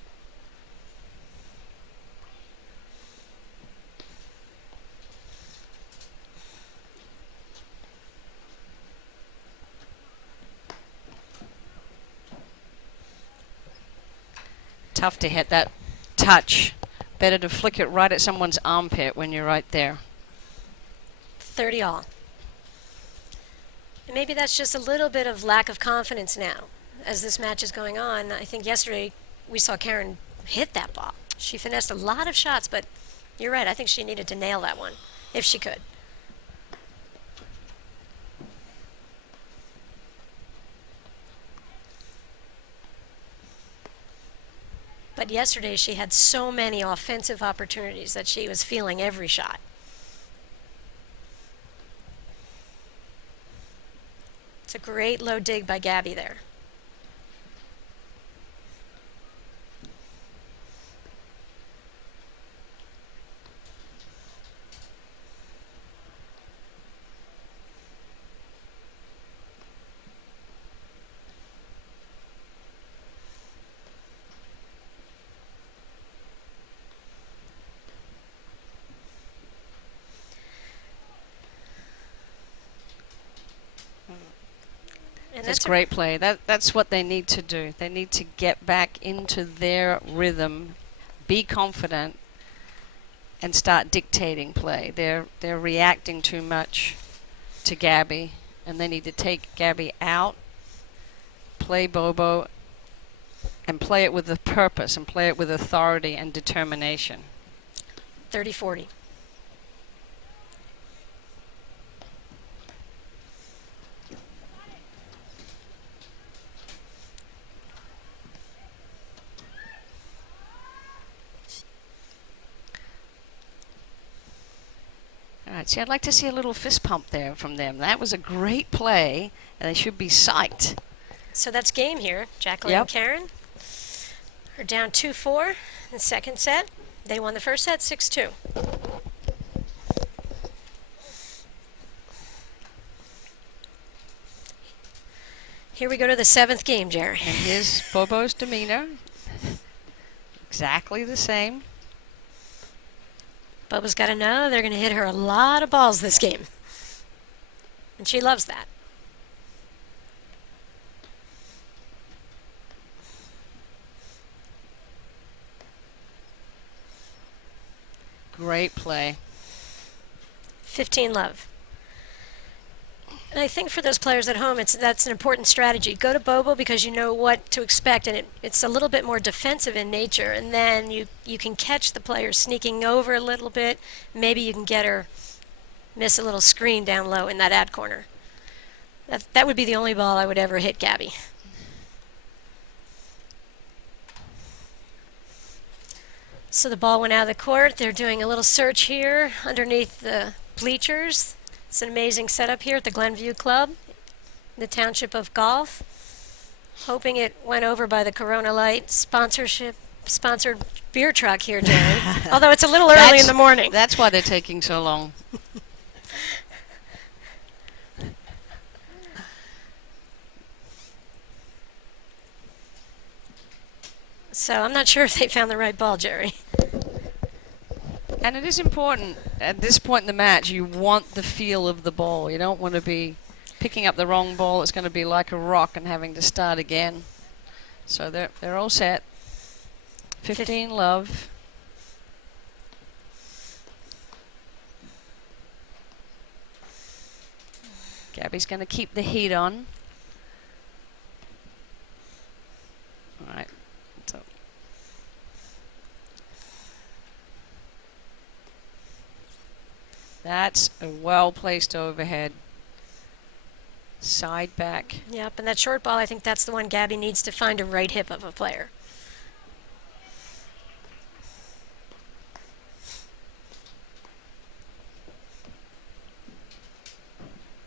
Tough to hit that touch. Better to flick it right at someone's armpit when you're right there. 30 all. And maybe that's just a little bit of lack of confidence now as this match is going on. I think yesterday we saw Karen hit that ball. She finessed a lot of shots, but you're right. I think she needed to nail that one if she could. But yesterday she had so many offensive opportunities that she was feeling every shot. It's a great low dig by Gabby there. That's great play. That's what they need to do. They need to get back into their rhythm, be confident, and start dictating play. They're reacting too much to Gabby, and they need to take Gabby out, play Bobo, and play it with a purpose, and play it with authority and determination. 30-40. All right, see, I'd like to see a little fist pump there from them. That was a great play, and they should be psyched. So that's game here. Jacqueline and Karen are down 2-4 in the second set. They won the first set 6-2. Here we go to the seventh game, Jerry. And here's Bobo's demeanor. Exactly the same. Bobo's got to know they're going to hit her a lot of balls this game. And she loves that. Great play. 15 love. And I think for those players at home, that's an important strategy. Go to Bobo because you know what to expect, and it's a little bit more defensive in nature. And then you can catch the player sneaking over a little bit. Maybe you can get her miss a little screen down low in that ad corner. That would be the only ball I would ever hit Gabby. So the ball went out of the court. They're doing a little search here underneath the bleachers. It's an amazing setup here at the Glenview Club, in the township of Gulf. Hoping it went over by the Corona Light sponsored beer truck here, Jerry. Although it's a little early in the morning. That's why they're taking so long. So I'm not sure if they found the right ball, Jerry. And it is important at this point in the match, you want the feel of the ball. You don't want to be picking up the wrong ball. It's going to be like a rock and having to start again. So they're all set. 15 love. Gabby's going to keep the heat on. All right. So that's a well-placed overhead. Side back. Yep, and that short ball, I think that's the one Gabby needs to find a right hip of a player.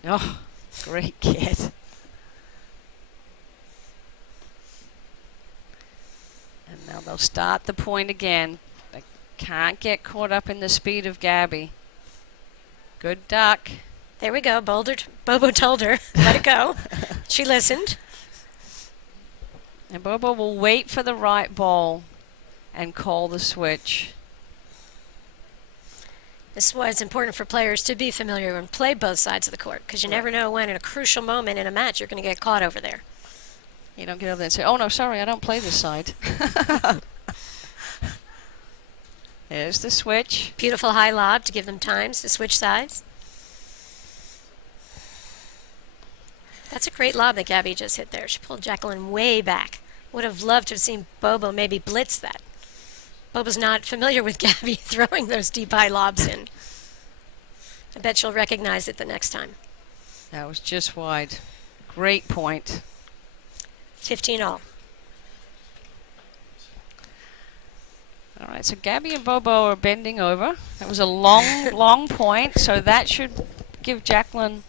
Oh, great kid. And now they'll start the point again. They can't get caught up in the speed of Gabby. Good duck. There we go. Bobo told her, let it go. She listened. And Bobo will wait for the right ball and call the switch. This is why it's important for players to be familiar and play both sides of the court, because you never know when, in a crucial moment in a match, you're going to get caught over there. You don't get over there and say, oh, no, sorry, I don't play this side. There's the switch. Beautiful high lob to give them times to switch sides. That's a great lob that Gabby just hit there. She pulled Jacqueline way back. Would have loved to have seen Bobo maybe blitz that. Bobo's not familiar with Gabby throwing those deep high lobs in. I bet she'll recognize it the next time. That was just wide. Great point. 15 all. All right, so Gabby and Bobo are bending over. That was a long, long point, so that should give Jacqueline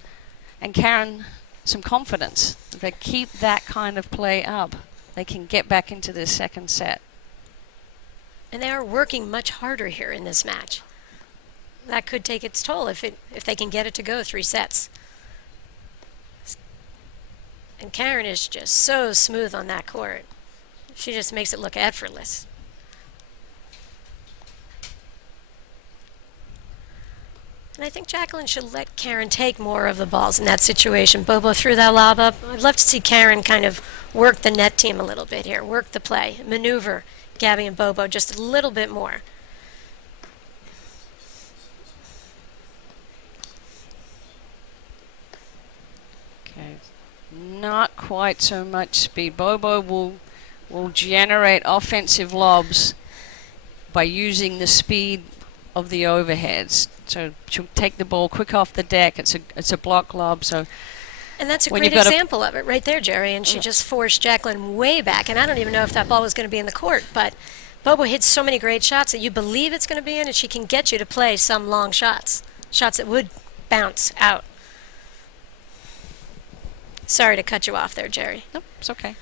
and Karen some confidence. If they keep that kind of play up, they can get back into this second set. And they are working much harder here in this match. That could take its toll if they can get it to go 3 sets. And Karen is just so smooth on that court. She just makes it look effortless. And I think Jacqueline should let Karen take more of the balls in that situation. Bobo threw that lob up. I'd love to see Karen kind of work the net team a little bit here, work the play, maneuver Gabby and Bobo just a little bit more. Okay, not quite so much speed. Bobo will generate offensive lobs by using the speed of the overheads. So she'll take the ball quick off the deck. It's a block lob. So and that's a great example of it right there, Jerry. And she just forced Jacqueline way back. And I don't even know if that ball was going to be in the court, but Bobo hits so many great shots that you believe it's going to be in, and she can get you to play some long shots that would bounce out. Sorry to cut you off there, Jerry. Nope, it's okay.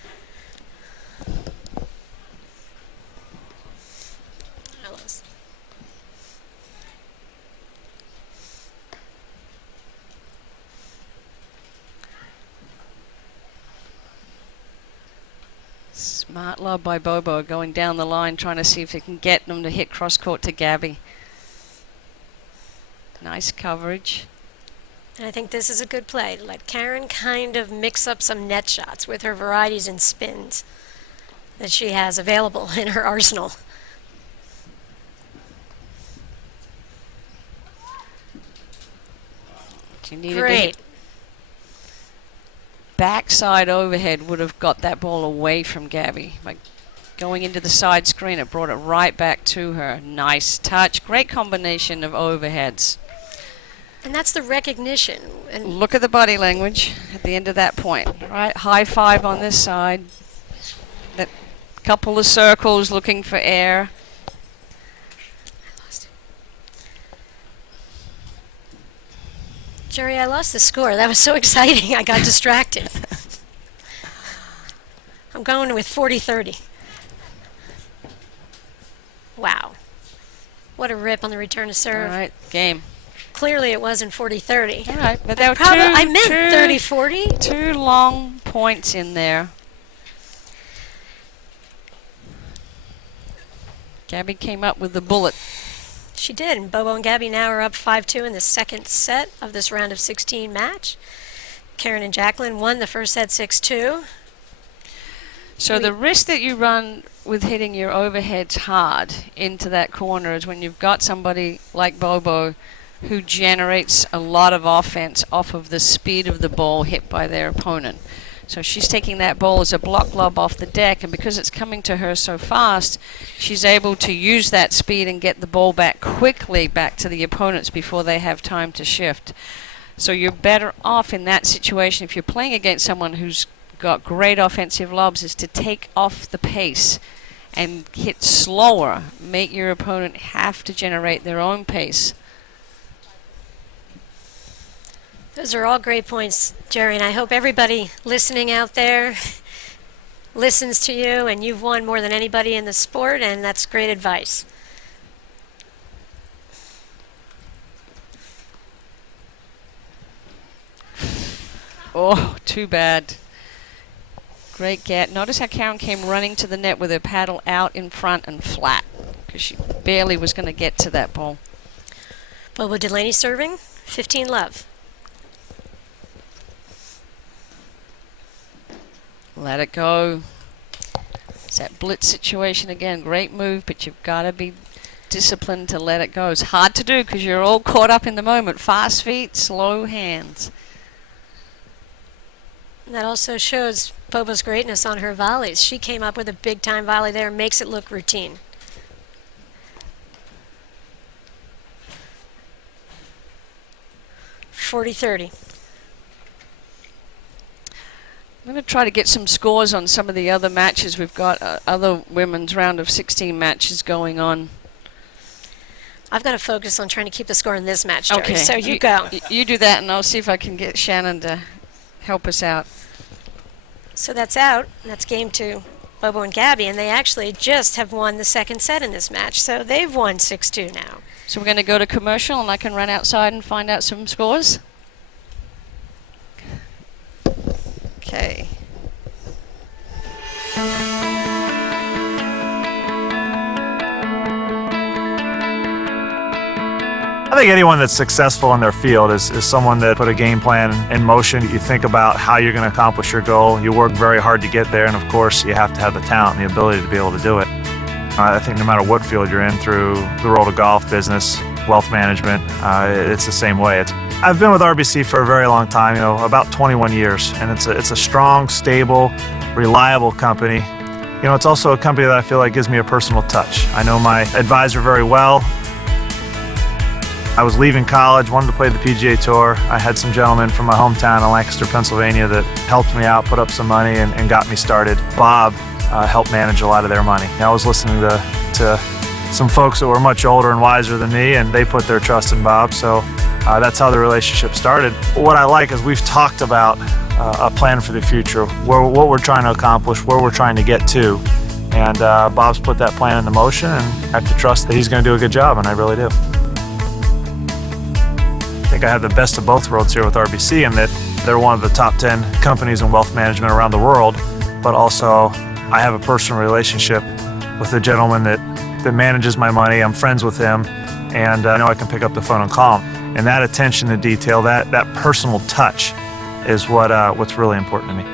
Smart lob by Bobo, going down the line, trying to see if they can get them to hit cross court to Gabby. Nice coverage. And I think this is a good play. Let Karen kind of mix up some net shots with her varieties and spins that she has available in her arsenal. She needed Great. Backside overhead would have got that ball away from Gabby. Like going into the side screen, it brought it right back to her. Nice touch. Great combination of overheads. And that's the recognition. And look at the body language at the end of that point. Right, high five on this side. That couple of circles looking for air. Jerry, I lost the score. That was so exciting. I got distracted. I'm going with 40-30. Wow. What a rip on the return to serve. All right, game. Clearly it wasn't 40-30. All right, but there were I meant 30-40. 2 long points in there. Gabby came up with the bullet. She did, and Bobo and Gabby now are up 5-2 in the second set of this round of 16 match. Karen and Jacqueline won the first set 6-2. So the risk that you run with hitting your overheads hard into that corner is when you've got somebody like Bobo who generates a lot of offense off of the speed of the ball hit by their opponent. So she's taking that ball as a block lob off the deck, and because it's coming to her so fast, she's able to use that speed and get the ball back quickly back to the opponents before they have time to shift. So you're better off in that situation if you're playing against someone who's got great offensive lobs, is to take off the pace and hit slower. Make your opponent have to generate their own pace. Those are all great points, Jerry, and I hope everybody listening out there listens to you, and you've won more than anybody in the sport, and that's great advice. Oh, too bad. Great get. Notice how Karen came running to the net with her paddle out in front and flat, because she barely was going to get to that ball. Bobo Delaney serving, 15-love. Let it go. It's that blitz situation again. Great move, but you've got to be disciplined to let it go. It's hard to do because you're all caught up in the moment. Fast feet, slow hands. That also shows Bobo's greatness on her volleys. She came up with a big-time volley there, makes it look routine. .40-30. I'm going to try to get some scores on some of the other matches. We've got other women's round of 16 matches going on. I've got to focus on trying to keep the score in this match, Jerry. Okay. So you go. You do that, and I'll see if I can get Shannon to help us out. So that's out. That's game 2, Bobo and Gabby, and they actually just have won the second set in this match. So they've won 6-2 now. So we're going to go to commercial, and I can run outside and find out some scores. Okay. I think anyone that's successful in their field is someone that put a game plan in motion. You think about how you're going to accomplish your goal. You work very hard to get there, and of course, you have to have the talent and the ability to be able to do it. I think no matter what field you're in, through the world of golf, business, wealth management, it's the same way. I've been with RBC for a very long time, about 21 years, and it's a strong, stable, reliable company. It's also a company that I feel like gives me a personal touch. I know my advisor very well. I was leaving college, wanted to play the PGA Tour. I had some gentlemen from my hometown in Lancaster, Pennsylvania that helped me out, put up some money, and got me started. Bob helped manage a lot of their money. I was listening to some folks that were much older and wiser than me, and they put their trust in Bob, so that's how the relationship started. What I like is we've talked about a plan for the future, what we're trying to accomplish, where we're trying to get to, and Bob's put that plan into motion, and I have to trust that he's going to do a good job, and I really do. I think I have the best of both worlds here with RBC in that they're one of the top 10 companies in wealth management around the world, but also I have a personal relationship with the gentleman that manages my money. I'm friends with him, and I know I can pick up the phone and call him. And that attention to detail, that personal touch is what's really important to me.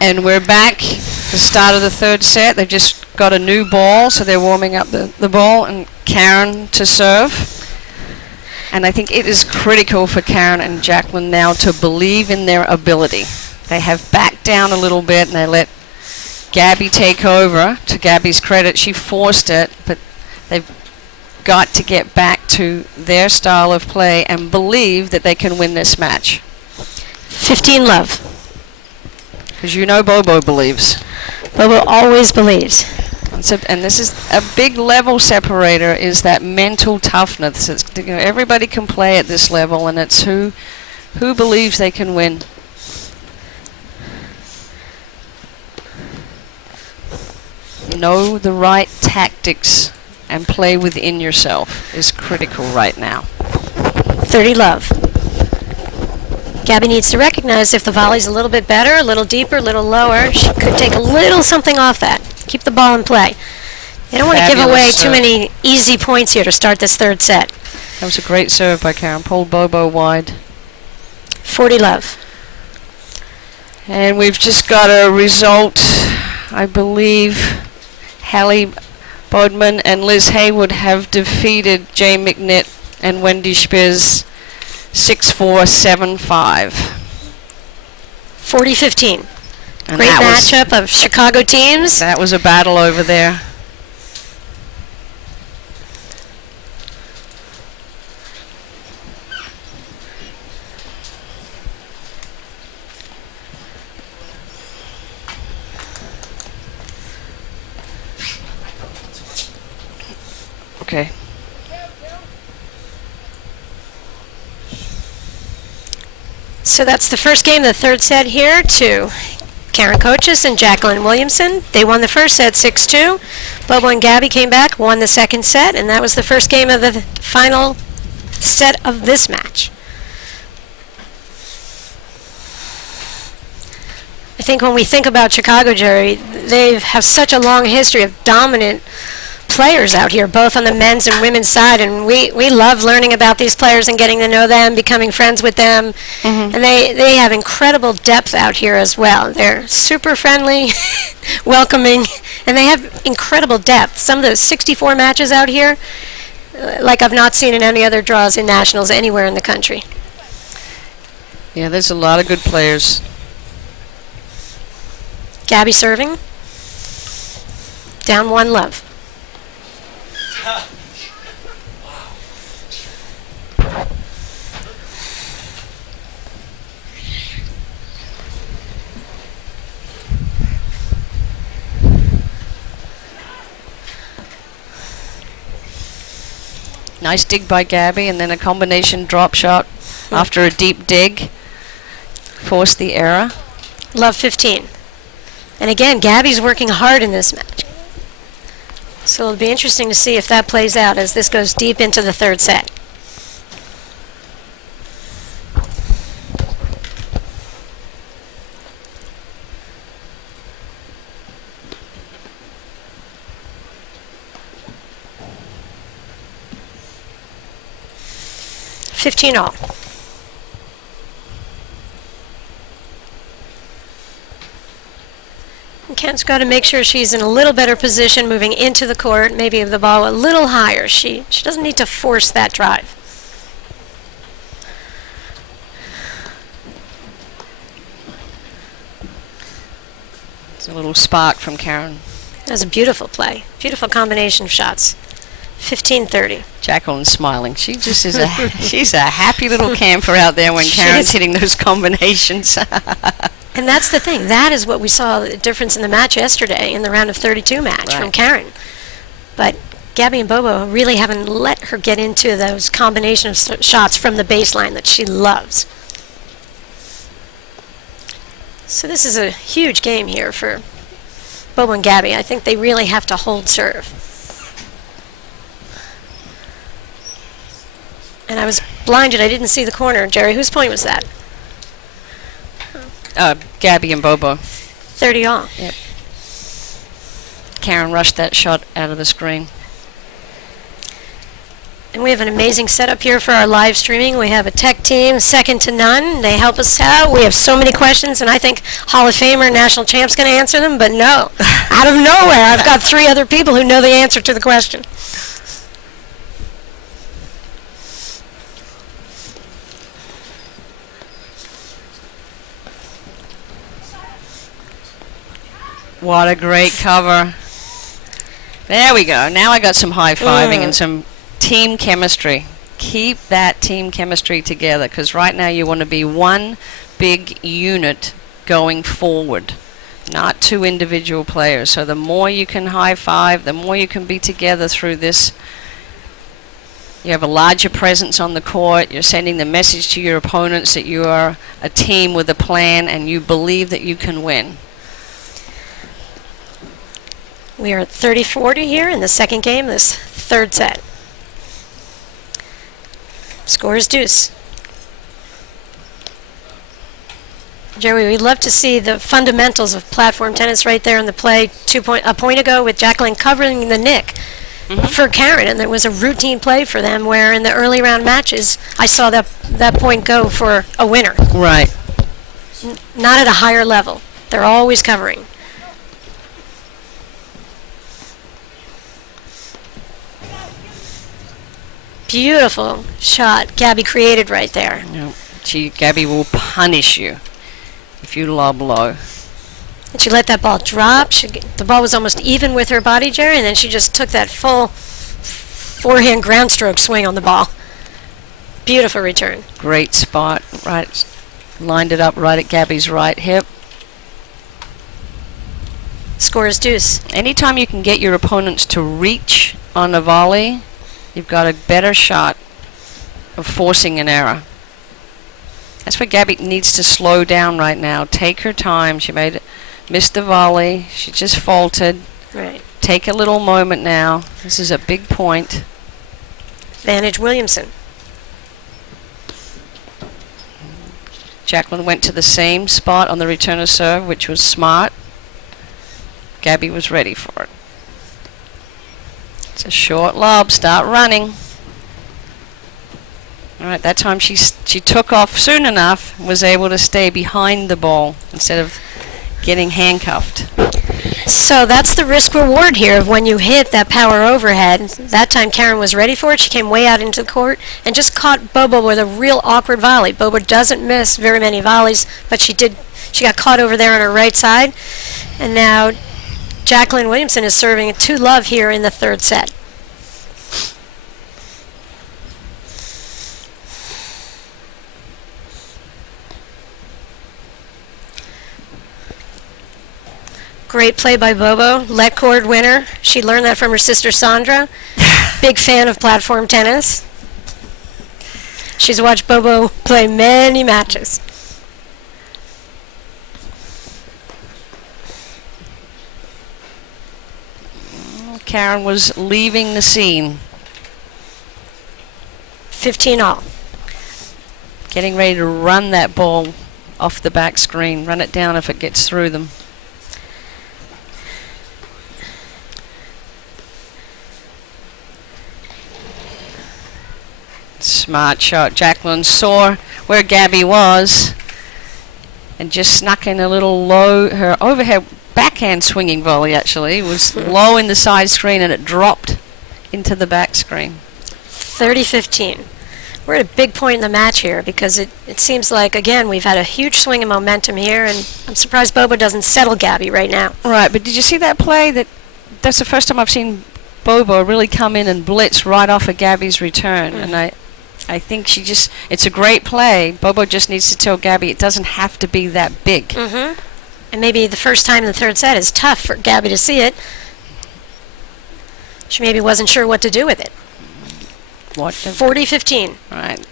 And we're back. The start of the third set. They've just got a new ball, so they're warming up the ball. And Karen to serve. And I think it is critical for Karen and Jacqueline now to believe in their ability. They have backed down a little bit, and they let Gabby take over. To Gabby's credit, she forced it, but they've got to get back to their style of play and believe that they can win this match. 15-love. Because you know Bobo believes. Bobo always believes. And this is a big level separator, is that mental toughness. It's, everybody can play at this level, and it's who believes they can win. Know the right tactics and play within yourself is critical right now. 30-love. Gabby needs to recognize if the volley's a little bit better, a little deeper, a little lower. She could take a little something off that. Keep the ball in play. They don't want to give away too many easy points here to start this third set. That was a great serve by Karen. Pulled Bobo wide. 40-love. And we've just got a result. I believe Hallie Bodman and Liz Haywood have defeated Jay McNitt and Wendy Spiz 6-4, 7-5. 40-15. And great matchup of Chicago teams. That was a battle over there. Okay. So that's the first game of the third set here to Karen Kochis and Jacqueline Williamson. They won the first set 6-2. Bobo and Gabby came back, won the second set, and that was the first game of the final set of this match. I think when we think about Chicago, Jerry, they have such a long history of dominant players out here, both on the men's and women's side, and we love learning about these players and getting to know them, becoming friends with them. And they have incredible depth out here as well. They're super friendly, welcoming, and they have incredible depth. Some of those 64 matches out here, like I've not seen in any other draws in nationals anywhere in the country. Yeah, there's a lot of good players. Gabby serving. Down 1-love. Nice dig by Gabby, and then a combination drop shot after a deep dig. Forced the error. Love 15. And again, Gabby's working hard in this match. So it'll be interesting to see if that plays out as this goes deep into the third set. $15 all. Ken's got to make sure she's in a little better position moving into the court, maybe the ball a little higher. She doesn't need to force that drive. It's a little spark from Karen. That was a beautiful play. Beautiful combination of shots. 15-30. Jacqueline's smiling. She just is she's a happy little camper out there when Karen's hitting those combinations. And that's the thing. That is what we saw the difference in the match yesterday in the round of 32 match from Karen. But Gabby and Bobo really haven't let her get into those combination of shots from the baseline that she loves. So this is a huge game here for Bobo and Gabby. I think they really have to hold serve. And I was blinded. I didn't see the corner. Jerry, whose point was that? Gabby and Bobo. 30 all. Yep. Karen rushed that shot out of the screen. And we have an amazing setup here for our live streaming. We have a tech team, second to none. They help us out. We have so many questions, and I think Hall of Famer, national champ's going to answer them, but no. Out of nowhere, I've got 3 other people who know the answer to the question. What a great cover. There we go. Now I got some high-fiving and some team chemistry. Keep that team chemistry together, because right now you want to be one big unit going forward, not 2 individual players. So the more you can high-five, the more you can be together through this. You have a larger presence on the court. You're sending the message to your opponents that you are a team with a plan and you believe that you can win. We are at 30-40 here in the second game, this third set. Score is deuce. Jerry, we'd love to see the fundamentals of platform tennis right there in the play a point ago with Jacqueline covering the nick for Karen, and there was a routine play for them where in the early round matches I saw that point go for a winner. Right. Not at a higher level. They're always covering. Beautiful shot Gabby created right there. No, Gabby will punish you if you lob low. And she let that ball drop. The ball was almost even with her body, Jerry, and then she just took that full forehand ground stroke swing on the ball. Beautiful return. Great spot. Right, lined it up right at Gabby's right hip. Score is deuce. Anytime you can get your opponents to reach on a volley, you've got a better shot of forcing an error. That's where Gabby needs to slow down right now. Take her time. She missed the volley. She just faltered. Right. Take a little moment now. This is a big point. Advantage Williamson. Jacqueline went to the same spot on the return of serve, which was smart. Gabby was ready for it. It's a short lob. Start running. All right, that time she took off soon enough, was able to stay behind the ball instead of getting handcuffed. So that's the risk reward here of when you hit that power overhead. That time Karen was ready for it. She came way out into the court and just caught Bobo with a real awkward volley. Bobo doesn't miss very many volleys, but she got caught over there on her right side. And now Jacqueline Williamson is serving a 2-love here in the third set. Great play by Bobo, let cord winner. She learned that from her sister Sandra. Big fan of platform tennis. She's watched Bobo play many matches. Karen was leaving the scene. 15-all. Getting ready to run that ball off the back screen. Run it down if it gets through them. Smart shot. Jacqueline saw where Gabby was and just snuck in a little low. Her overhead backhand swinging volley actually was low in the side screen and it dropped into the back screen. 30-15. We're at a big point in the match here because it seems like, again, we've had a huge swing of momentum here, and I'm surprised Bobo doesn't settle Gabby right now. Right, but did you see that play? That's the first time I've seen Bobo really come in and blitz right off of Gabby's return, and I think it's a great play. Bobo just needs to tell Gabby it doesn't have to be that big. And maybe the first time in the third set is tough for Gabby to see it. She maybe wasn't sure what to do with it. 40-15. All right.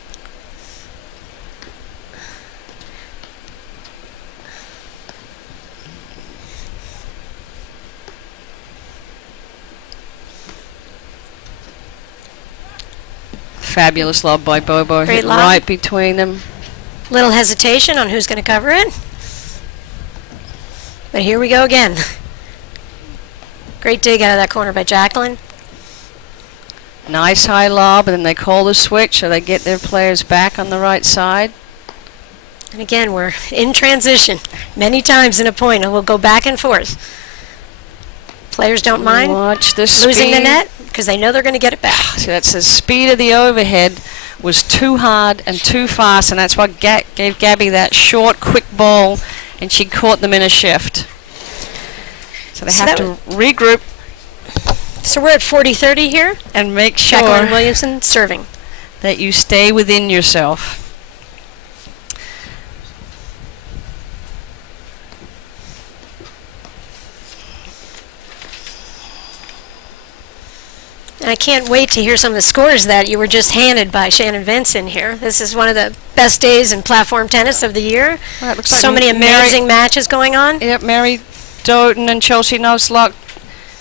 Fabulous lob by Bobo. Great Hit lob. right between them. Little hesitation on who's going to cover it. But here we go again. Great dig out of that corner by Jacqueline. Nice high lob, and then they call the switch, so they get their players back on the right side. And again, we're in transition many times in a point, and we'll go back and forth. Players don't mind Watch the losing the speed. net because they know they're going to get it back. So that's the speed of the overhead was too hard and too fast, and that's what gave Gabby that short, quick ball, and she caught them in a shift. So they have to regroup So we're at 40-30 here. and make sure Jacqueline Williamson serving. that you stay within yourself. And I can't wait to hear some of the scores that you were just handed by Shannon Vinson here. This is one of the best days in platform tennis of the year. Well, it looks So like many Mary- amazing matches going on. Yep, Mary Doughton and Chelsea Noslock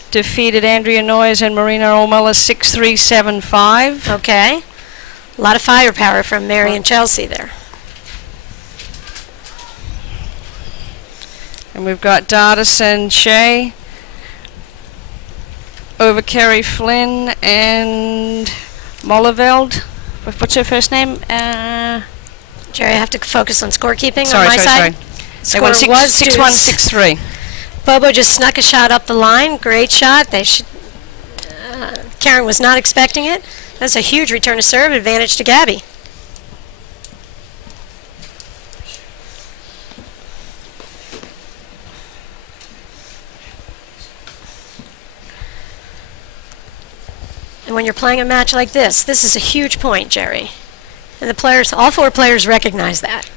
defeated Andrea Noyes and Marina Olmella 6-3, 7-5. Okay. A lot of firepower from Mary and Chelsea there. And we've got Dardison Shea over Kerry Flynn and Molleveld. What's her first name? Jerry, I have to focus on scorekeeping Sorry. on my side. They Score won was 6-1, deuce. 6-3. Bobo just snuck a shot up the line. Great shot. They should. Karen was not expecting it. That's a huge return to serve. Advantage to Gabby. And when you're playing a match like this is a huge point, Jerry. And the players, all four players recognize that.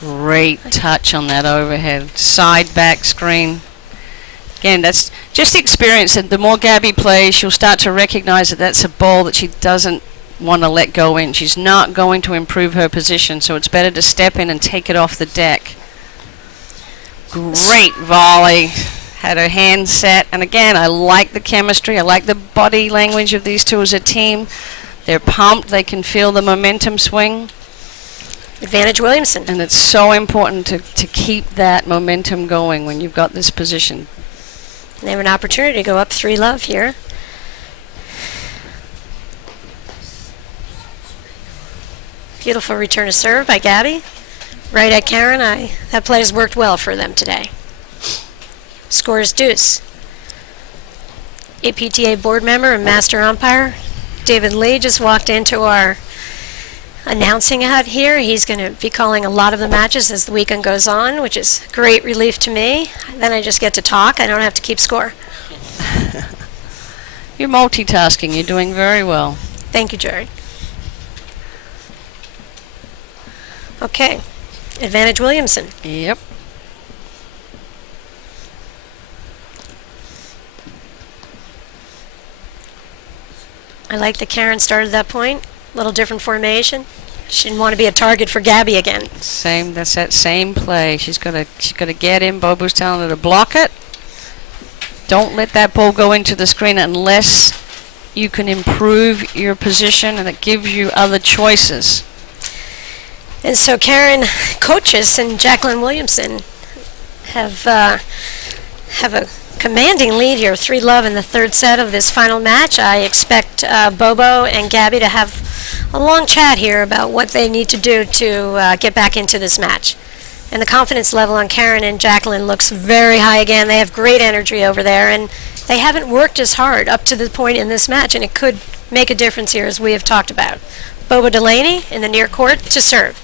Great touch on that overhead. Side back screen. Again, that's just the experience that the more Gabby plays, she'll start to recognize that that's a ball that she doesn't want to let go in. She's not going to improve her position, so it's better to step in and take it off the deck. Great volley. Had her hand set. And again, I like the chemistry. I like the body language of these two as a team. They're pumped. They can feel the momentum swing. Advantage Williamson. And it's so important to keep that momentum going when you've got this position. They have an opportunity to go up 3-love here. Beautiful return to serve by Gabby. Right at Karen. That play has worked well for them today. Score is deuce. APTA board member and master umpire David Lee just walked into our announcing hut here. He's going to be calling a lot of the matches as the weekend goes on, which is great relief to me. Then I just get to talk. I don't have to keep score. You're multitasking. You're doing very well. Thank you, Jerry. Okay. Advantage Williamson. Yep. I like that Karen started that point. A little different formation. She didn't want to be a target for Gabby again. Same. That's that same play. She's got to get in. Bobo's telling her to block it. Don't let that ball go into the screen unless you can improve your position and it gives you other choices. And so Karen Kochis and Jacqueline Williamson have a commanding lead here, 3-love in the third set of this final match. I expect Bobo and Gabby to have a long chat here about what they need to do to get back into this match. And the confidence level on Karen and Jacqueline looks very high again. They have great energy over there, and they haven't worked as hard up to the point in this match, and it could make a difference here, as we have talked about. Bobo Delaney in the near court to serve.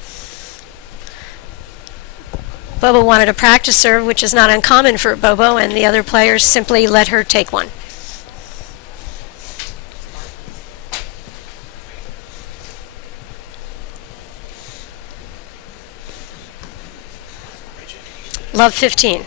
Bobo wanted a practice serve, which is not uncommon for Bobo, and the other players simply let her take one. Love 15.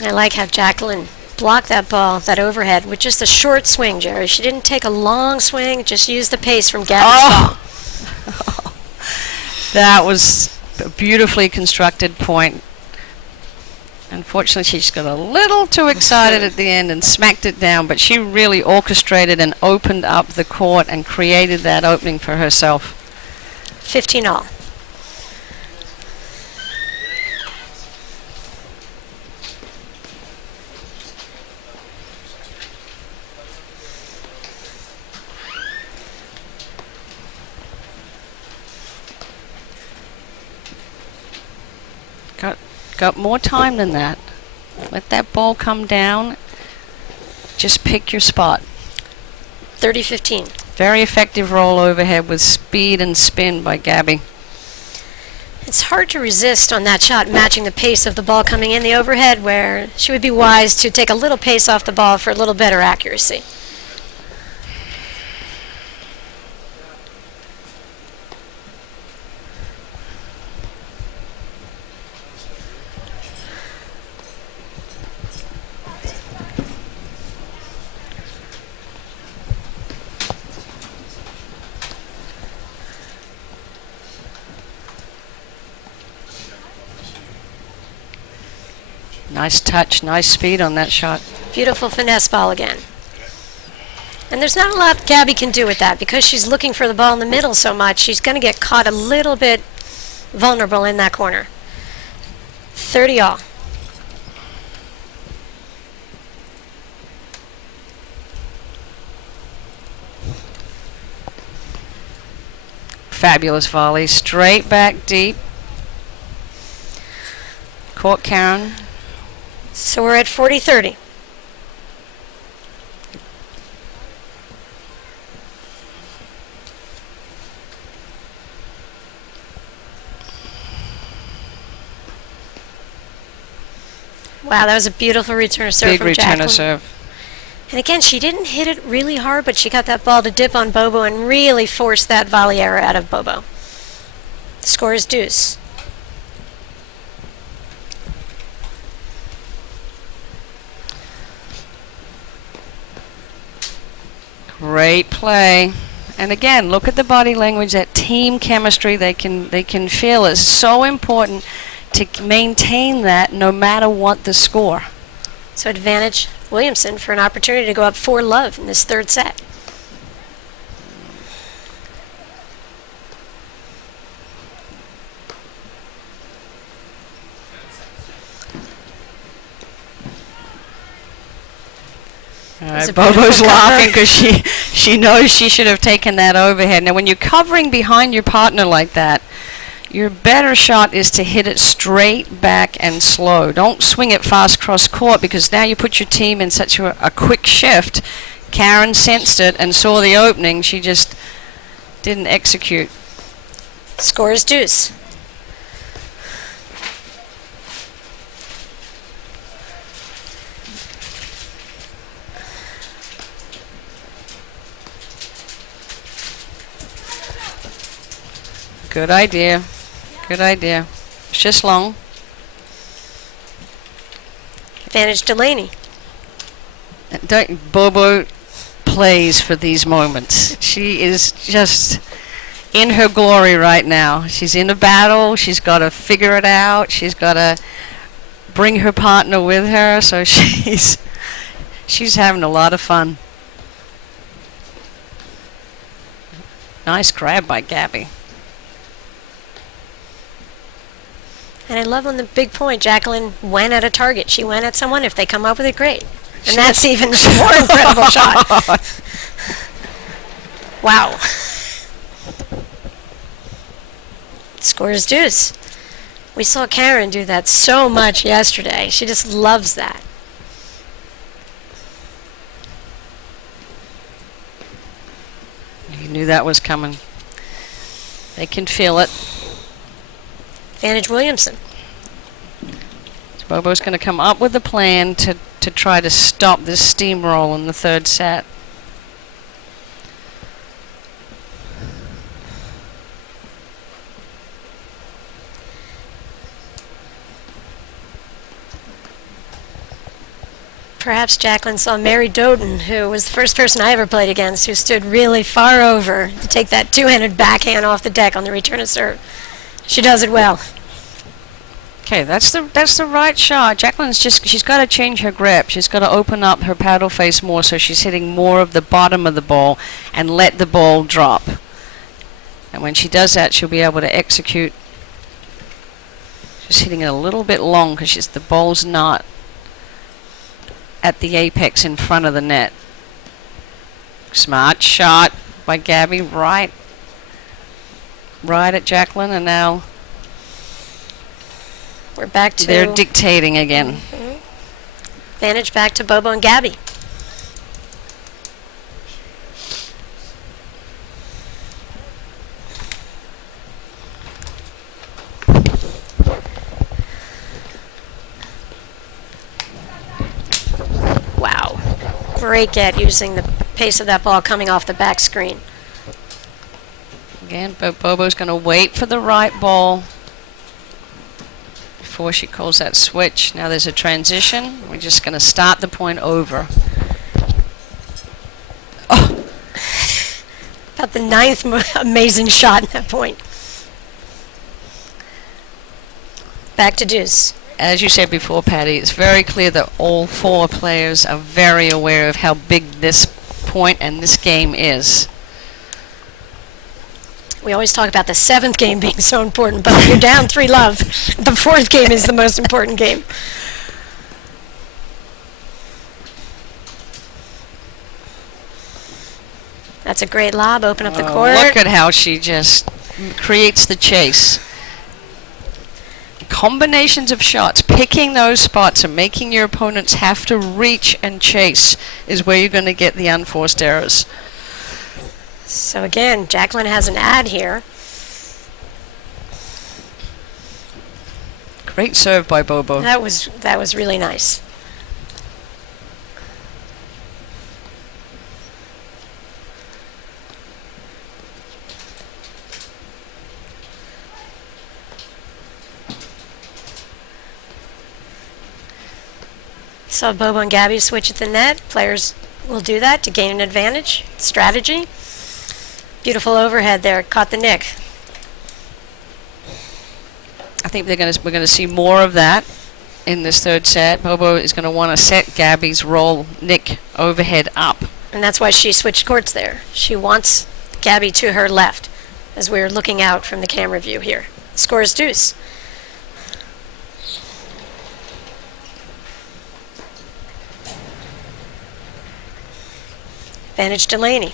I like how Jacqueline blocked that ball, that overhead, with just a short swing, Jerry. She didn't take a long swing, just used the pace from Gabby's ball. That was a beautifully constructed point. Unfortunately, she just got a little too excited at the end and smacked it down, but she really orchestrated and opened up the court and created that opening for herself. 15 all. Got more time than that. Let that ball come down. Just pick your spot. 30-15. Very effective roll overhead with speed and spin by Gabby. It's hard to resist on that shot, matching the pace of the ball coming in the overhead, where she would be wise to take a little pace off the ball for a little better accuracy. Nice touch, nice speed on that shot. Beautiful finesse ball again. And there's not a lot Gabby can do with that, because she's looking for the ball in the middle so much. She's going to get caught a little bit vulnerable in that corner. 30 all. Fabulous volley, straight back deep. Caught Karen. So we're at 40-30. Wow, that was a beautiful return of serve Big from return Jacqueline. of serve. And again, she didn't hit it really hard, but she got that ball to dip on Bobo and really forced that volley error out of Bobo. The score is deuce. Great play. And again, look at the body language, that team chemistry they can feel. It's so important to maintain that no matter what the score. So advantage Williamson for an opportunity to go up 4-love in this third set. All right, a Bobo's beautiful laughing cover. because she knows she should have taken that overhead. Now, when you're covering behind your partner like that, your better shot is to hit it straight back and slow. Don't swing it fast cross court, because now you put your team in such a quick shift. Karen sensed it and saw the opening. She just didn't execute. Score is deuce. Good idea. Good idea. It's just long. Advantage Delaney. Bobo plays for these moments. She is just in her glory right now. She's in a battle. She's got to figure it out. She's got to bring her partner with her. So she's having a lot of fun. Nice grab by Gabby. And I love on the big point, Jacqueline went at a target. She went at someone. If they come up with it, great. And that's even a more incredible shot. Wow. Score is deuce. We saw Karen do that so much yesterday. She just loves that. You knew that was coming. They can feel it. Advantage Williamson. Bobo's going to come up with a plan to try to stop this steamroll in the third set. perhaps Jacqueline saw Mary Doden, who was the first person I ever played against, who stood really far over to take that two-handed backhand off the deck on the return of serve. She does it well. Okay, that's the right shot. She's got to change her grip. She's got to open up her paddle face more so she's hitting more of the bottom of the ball and let the ball drop. And when she does that, she'll be able to execute. Just hitting it a little bit long because the ball's not at the apex in front of the net. Smart shot by Gabby, right at Jacqueline, and now we're back to... They're dictating again. Advantage back to Bobo and Gabby. Wow. Great get using the pace of that ball coming off the back screen. Again, Bobo's going to wait for the right ball before she calls that switch. Now there's a transition. We're just going to start the point over. Oh! About the ninth amazing shot in that point. Back to deuce. As you said before, Patty, it's very clear that all four players are very aware of how big this point and this game is. We always talk about the seventh game being so important, but when you're down 3-love, the fourth game is the most important game. That's a great lob. Open up the court. Look at how she just creates the chase. Combinations of shots, picking those spots and making your opponents have to reach and chase is where you're going to get the unforced errors. So again, Jacqueline has an ad here. Great serve by Bobo. That was really nice. Saw Bobo and Gabby switch at the net. Players will do that to gain an advantage. Strategy. Beautiful overhead there. Caught the nick. I think we're going to see more of that in this third set. Bobo is going to want to set Gabby's roll nick overhead up. And that's why she switched courts there. She wants Gabby to her left as we're looking out from the camera view here. Score is deuce. Advantage Delaney.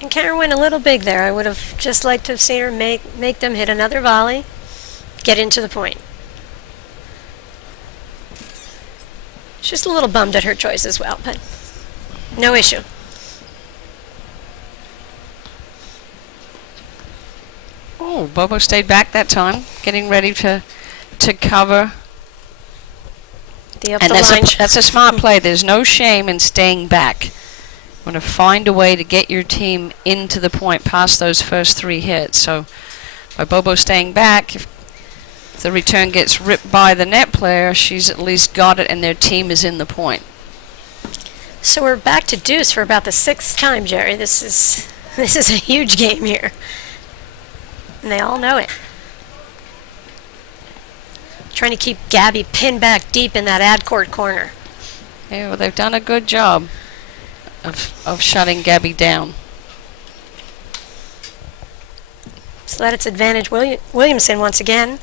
And Karen went a little big there. I would have just liked to have seen her make them hit another volley, get into the point. She's just a little bummed at her choice as well, but no issue. Oh, Bobo stayed back that time, getting ready to cover. And That's a smart play. There's no shame in staying back. Want to find a way to get your team into the point past those first three hits. So by Bobo staying back, if the return gets ripped by the net player, she's at least got it and their team is in the point. So we're back to deuce for about the sixth time, Jerry. This is a huge game here. And they all know it. Trying to keep Gabby pinned back deep in that ad court corner. Yeah, well, they've done a good job of shutting Gabby down. So that it's advantage Williamson once again.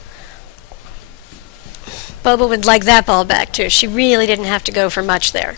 Bobo would like that ball back too. She really didn't have to go for much there.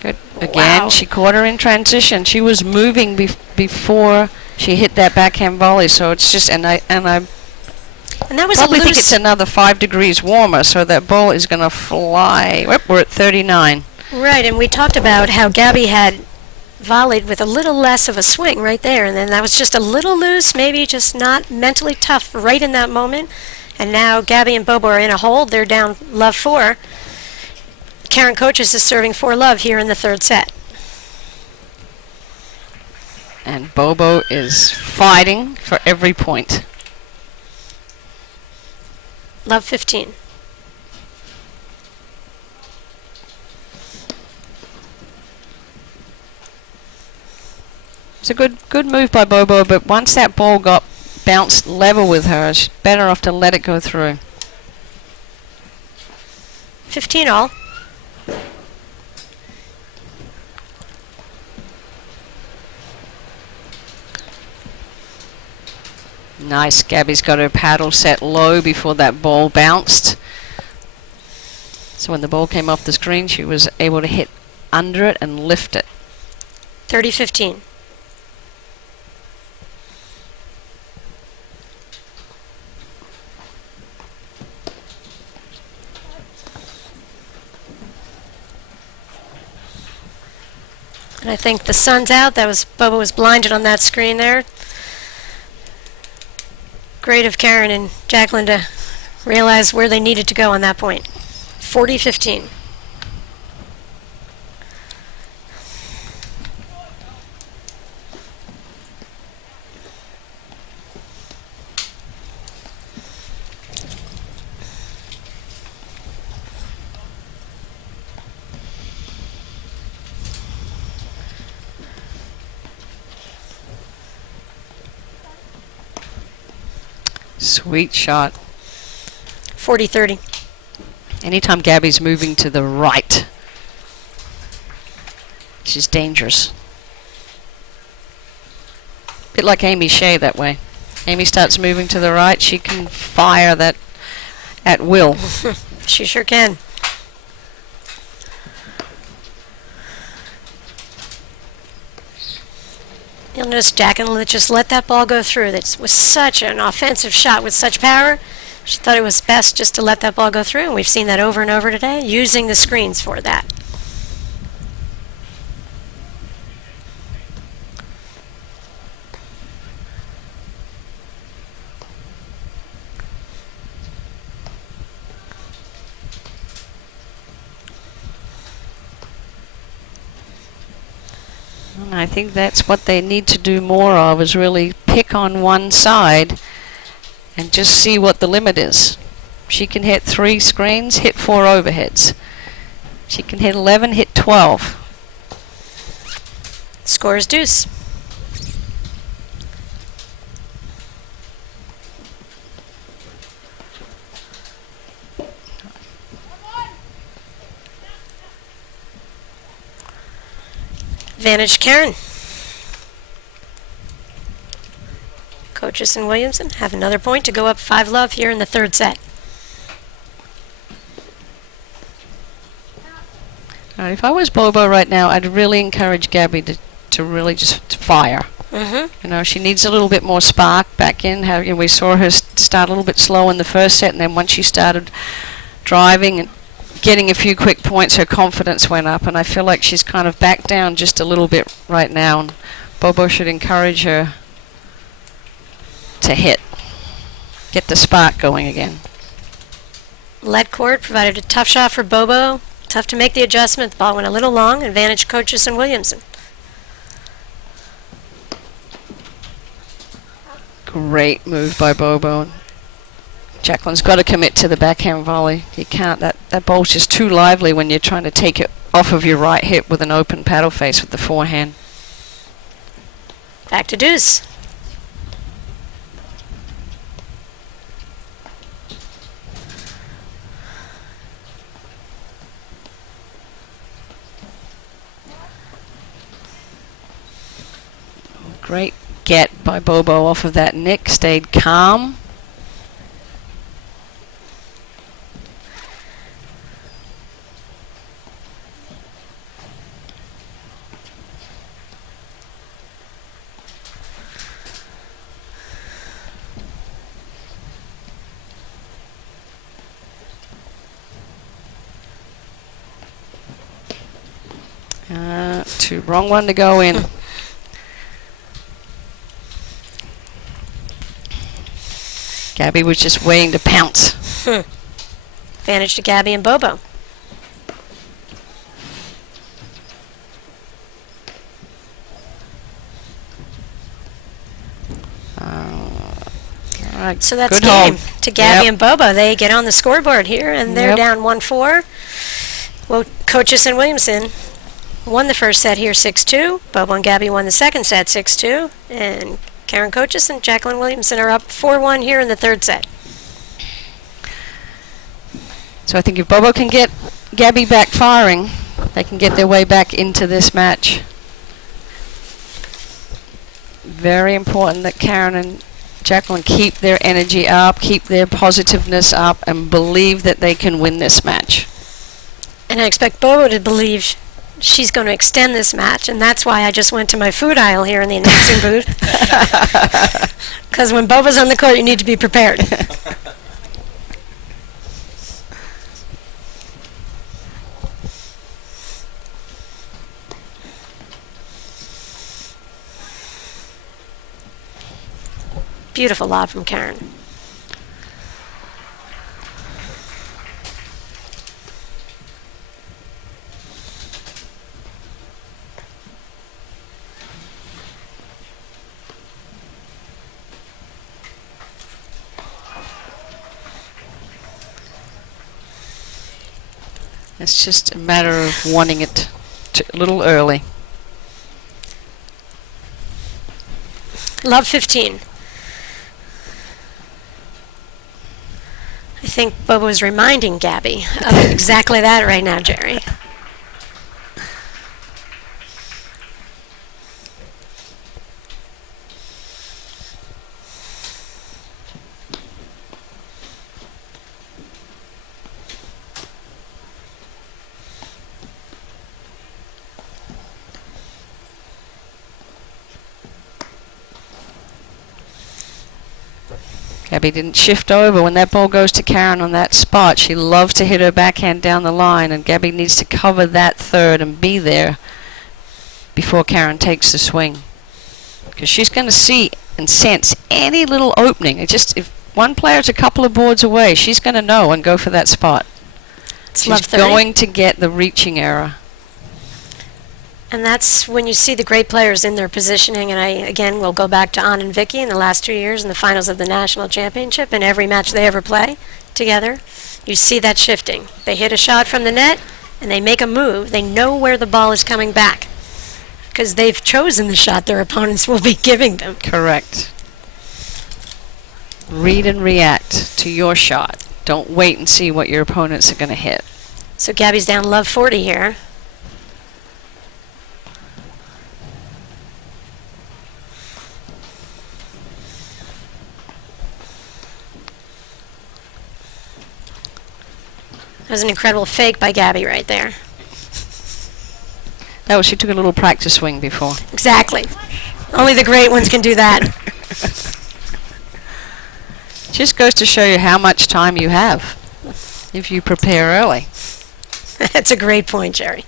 Good. Again, Wow. she caught her in transition. She was moving before she hit that backhand volley. So it's just, and I And that was probably a think loose. it's another 5 degrees warmer. So that ball is going to fly. Whoop, we're at 39. Right, and we talked about how Gabby had volleyed with a little less of a swing right there, and then that was just a little loose, maybe just not mentally tough right in that moment. And now Gabby and Bobo are in a hold. They're down love 4. Karen Kochis is serving 4-love here in the third set. And Bobo is fighting for every point. Love 15. It's a good move by Bobo, but once that ball got bounced level with her, she's better off to let it go through. 15 all. Nice. Gabby's got her paddle set low before that ball bounced. So when the ball came off the screen, she was able to hit under it and lift it. 30-15. And I think the sun's out. That was Bubba was blinded on that screen there. Great of Karen and Jacqueline to realize where they needed to go on that point. 40-15. Sweet shot. 40-30. Anytime Gabby's moving to the right, she's dangerous. Bit like Amy Shea that way. Amy starts moving to the right, she can fire that at will. She sure can. You'll notice Jacqueline just let that ball go through. That was such an offensive shot with such power. She thought it was best just to let that ball go through, and we've seen that over and over today, using the screens for that. And I think that's what they need to do more of, is really pick on one side and just see what the limit is. She can hit 3 screens, hit 4 overheads. She can hit 11, hit 12. Score is deuce. Advantage Karen. Kochis and Williamson have another point to go up 5-love here in the third set. If I was Bobo right now, I'd really encourage Gabby to really just fire. You know, she needs a little bit more spark back in. We saw her start a little bit slow in the first set, and then once she started driving and getting a few quick points, her confidence went up, and I feel like she's kind of backed down just a little bit right now, and Bobo should encourage her to hit. Get the spark going again. Lead court provided a tough shot for Bobo. Tough to make the adjustment. The ball went a little long. Advantage Kochis and Williamson. Great move by Bobo. Jacqueline's got to commit to the backhand volley. You can't. That ball's just too lively when you're trying to take it off of your right hip with an open paddle face with the forehand. Back to deuce. Great get by Bobo off of that nick. Stayed calm. Wrong one to go in. Gabby was just waiting to pounce. Advantage to Gabby and Bobo. All right, So that's good game hold. to Gabby Yep. and Bobo. They get on the scoreboard here, and they're Yep. down 1-4. Well, Kochis and Williamson won the first set here 6-2. Bobo and Gabby won the second set 6-2. And Karen Kochis and Jacqueline Williamson are up 4-1 here in the third set. So I think if Bobo can get Gabby back firing, they can get their way back into this match. Very important that Karen and Jacqueline keep their energy up, keep their positiveness up, and believe that they can win this match. And I expect Bobo to believe she's going to extend this match, and that's why I just went to my food aisle here in the announcing booth. Because when Bobo's on the court, you need to be prepared. Beautiful lob from Karen. It's just a matter of wanting it a little early. Love 15. I think Bobo is reminding Gabby of exactly that right now, Jerry. Gabby didn't shift over. When that ball goes to Karen on that spot, she loves to hit her backhand down the line, and Gabby needs to cover that third and be there before Karen takes the swing. Because she's going to see and sense any little opening. It just, if one player's a couple of boards away, she's going to know and go for that spot. Love She's 30. going to get the reaching error. And that's when you see the great players in their positioning. And I, again, will go back to Ann and Vicky in the last 2 years in the finals of the national championship. In every match they ever play together, you see that shifting. They hit a shot from the net, and they make a move. They know where the ball is coming back because they've chosen the shot their opponents will be giving them. Correct. Read and react to your shot. Don't wait and see what your opponents are going to hit. So Gabby's down love 40 here. That was an incredible fake by Gabby right there. That was, she took a little practice swing before. Exactly. Only the great ones can do that. Just goes to show you how much time you have if you prepare early. That's a great point, Jerry.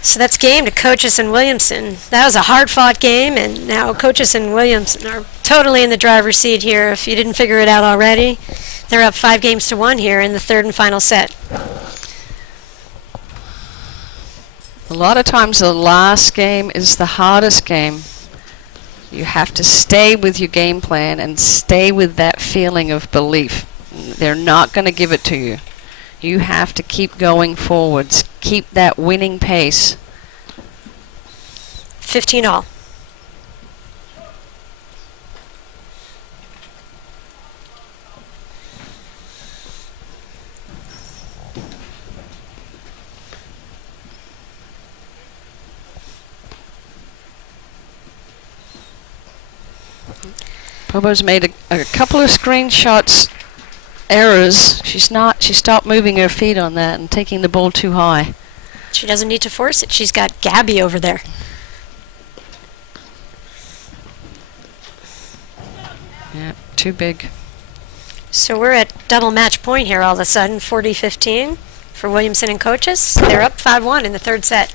So that's game to Kochis and Williamson. That was a hard-fought game, and now Kochis and Williamson are totally in the driver's seat here. If you didn't figure it out already, they're up 5-1 here in the third and final set. A lot of times the last game is the hardest game. You have to stay with your game plan and stay with that feeling of belief. They're not going to give it to you. You have to keep going forwards. Keep that winning pace. 15 all. Bobo's made a couple of screenshots errors. She stopped moving her feet on that and taking the ball too high. She doesn't need to force it. She's got Gabby over there. Yeah, too big. So we're at double match point here all of a sudden, 40-15 for Williamson and Kochis. They're up 5-1 in the third set.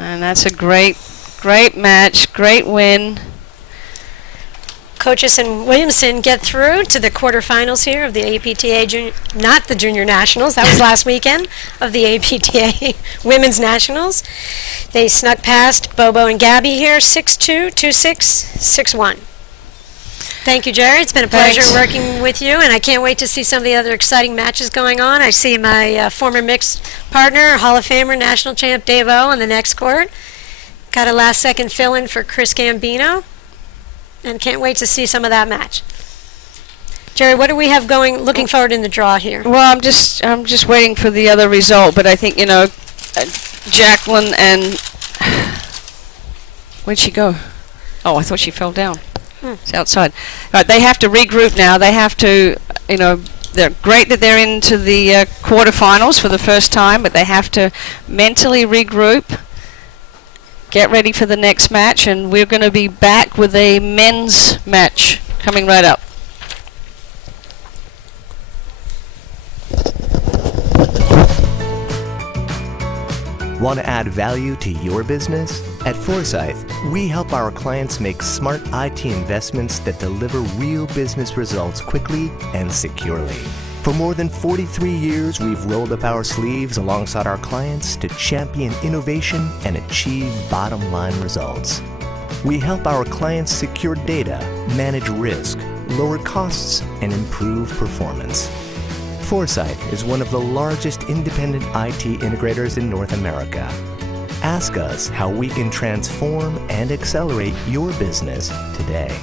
And that's a great match, great win. Kochis and Williamson get through to the quarterfinals here of the APTA, not the Junior Nationals, that was last weekend, of the APTA Women's Nationals. They snuck past Bobo and Gabby here, 6-2, 2-6, 6-1. Thank you, Jerry. It's been a pleasure Thanks. working with you, and I can't wait to see some of the other exciting matches going on. I see my former mixed partner, Hall of Famer, national champ Dave O on the next court. Got a last-second fill-in for Chris Gambino, and can't wait to see some of that match. Jerry, what do we have going, looking forward in the draw here? Well, I'm just waiting for the other result, but I think, Jacqueline and where'd she go? Oh, I thought she fell down. It's outside. Right, they have to regroup now. They have to, they're great that they're into the quarterfinals for the first time, but they have to mentally regroup, get ready for the next match, and we're going to be back with a men's match coming right up. Want to add value to your business? At Forsyth, we help our clients make smart IT investments that deliver real business results quickly and securely. For more than 43 years, we've rolled up our sleeves alongside our clients to champion innovation and achieve bottom-line results. We help our clients secure data, manage risk, lower costs, and improve performance. Forsyth is one of the largest independent IT integrators in North America. Ask us how we can transform and accelerate your business today.